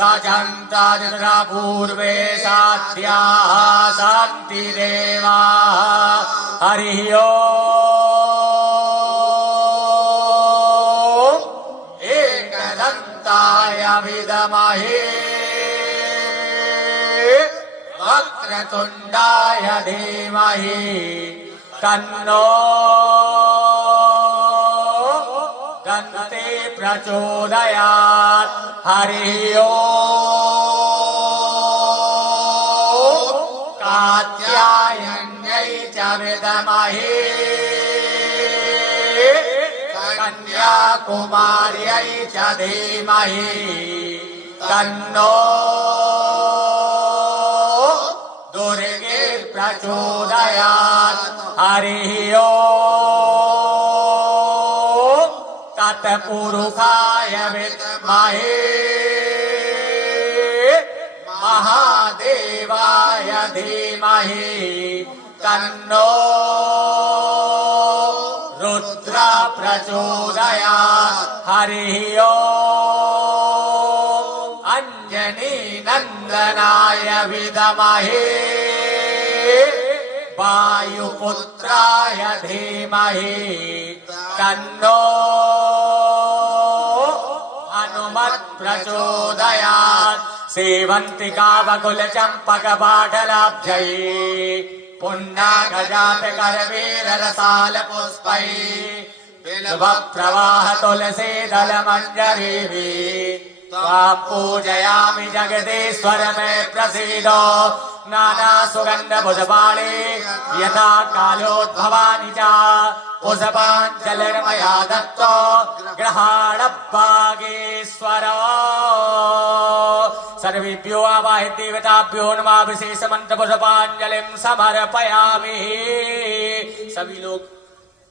सजन्ता पूर्वे साध्याः सन्ति देवाः। हरिः ओम् एकदन्ताय विद्महे वक्रतुण्डाय धीमहि तन्नो दन्ते प्रचोदयात्। हरिः ओम् कात्यायन्यै च विद्महे कन्याकुमार्यै च धीमहि तन्नो दुर्गे प्रचोदयात्। हरिः ओम् तत्पुरुषाय विद्महे महादेवाय धीमहि तन्नो रुद्र प्रचोदयात्। हरि ओम अंजनी नंदनाय विद्महे वायुपुत्राय धीमहि तन्नो हनुमत् प्रचोदयात्। सेवन्तिका बकुल चंपक पाटलाब्जै पुण्डागजात करवीर रसाल पुष्पै शुभ प्रवाह तुलसी दल मंजरी त्वां पूजयामि जगदीश्वर में प्रसीदो। नाना सुगंध पुष्पाणि यथा कालोद्भवानि च पुष्पाञ्जलिर्मया दत्तो गृहाण भागेश्वर। सर्वेभ्यो आवाहित देवताभ्यो नमः। विशेष मंत्र पुष्पांजलिं समर्पयामि। सभी लोग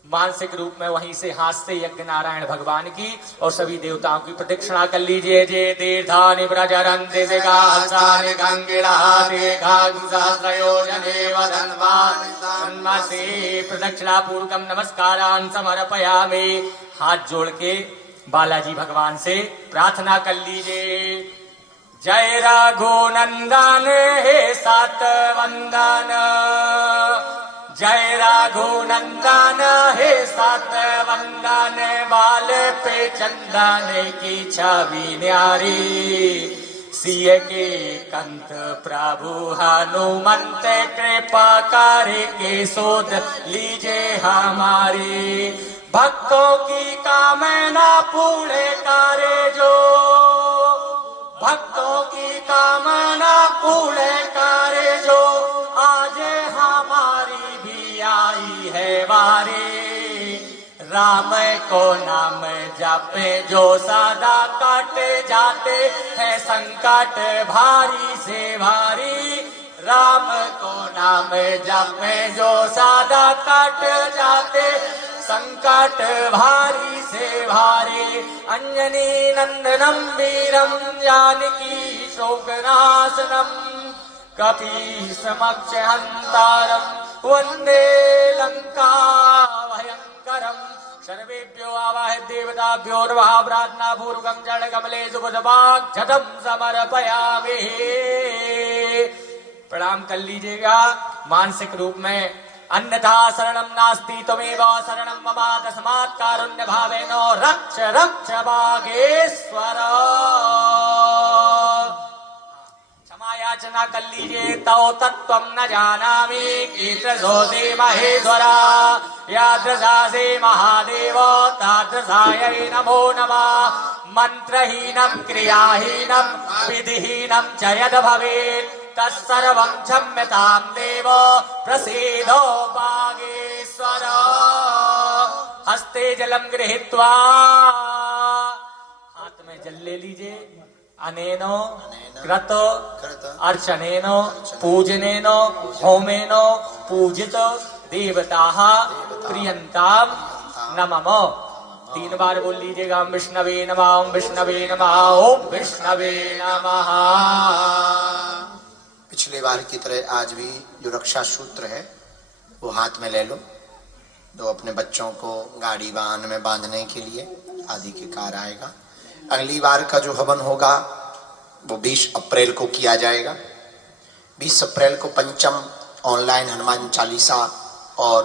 मानसिक रूप में वहीं से हाथ से यज्ञ नारायण भगवान की और सभी देवताओं की प्रदक्षिणा कर लीजिए। जय तीर्थानि प्रचरन्ति सिकासानि गंगिड़ानि घागुसहस्रयोजने वदन्वानि तन्मसि। प्रदक्षिणा पूर्वकं नमस्कारान् समर्पयामि। हाथ जोड़ के बालाजी भगवान से प्रार्थना कर लीजिए। जय रघुनंदन हे सतवंदन, जय रघुनंदन हे सतवंदन। बाल पे चंदन की छवि न्यारी, सिय के कंठ प्रभु हनुमंत। कृपा करके सोध लीजिए हमारी, भक्तों की कामना पूर्ण करे जो। भक्तों की कामना पूर्ण करे जो, आज हमारी भी आई है बारी। राम को नाम जपे जो सदा काटे जाते हैं संकट भारी से भारी। राम को नाम जपे जो सदा काट जाते संकट भारी से भारी। अंजनी नंदनम वीरम जानकी शोकनाशनम, कपि समक्ष हंतारम वंदे लंका भयंकरम। सर्वेभ्यो आवाहित देवताभ्यो नमः। प्रार्थना पूर्वकं जल कमले सुपुष्पाक्षतं समर्पयामि। प्रणाम कर लीजिएगा मानसिक रूप में। अन्यथा शरणं नास्ति त्वमेव शरणं मम, तस्मात् कारुण्य भावेन रक्ष रक्ष भागेश्वर। क्षमा याचना कर लीजिए। तौ तत्त्वं न जानामि कीदृशोऽसि महेश्वरा, यादृशासि महादेव तादृशायै नमो नमः। मंत्रहीनं क्रियाहीनं विधिहीनं च यद् भवेत् तत्सर्वं क्षम्यतां देव प्रसीदो भागेश्वर। हस्ते जलम गृहीत्वा, हाथ में जल ले लीजिए। अनेनो कृत अर्चनेनो पूजनेनो होमेनो पूजित देवताः प्रियंताम नमः। 3 बार बोल लीजिएगा। ओम विष्णवे नमः, ओम विष्णवे नमः, ओम विष्णवे नमः। पिछले बार की तरह आज भी जो रक्षा सूत्र है वो हाथ में ले लो। तो अपने बच्चों को गाड़ी वाहन में बांधने के लिए आदि के कार आएगा। अगली बार का जो हवन होगा वो 20 अप्रैल को किया जाएगा। 20 अप्रैल को पंचम ऑनलाइन हनुमान चालीसा और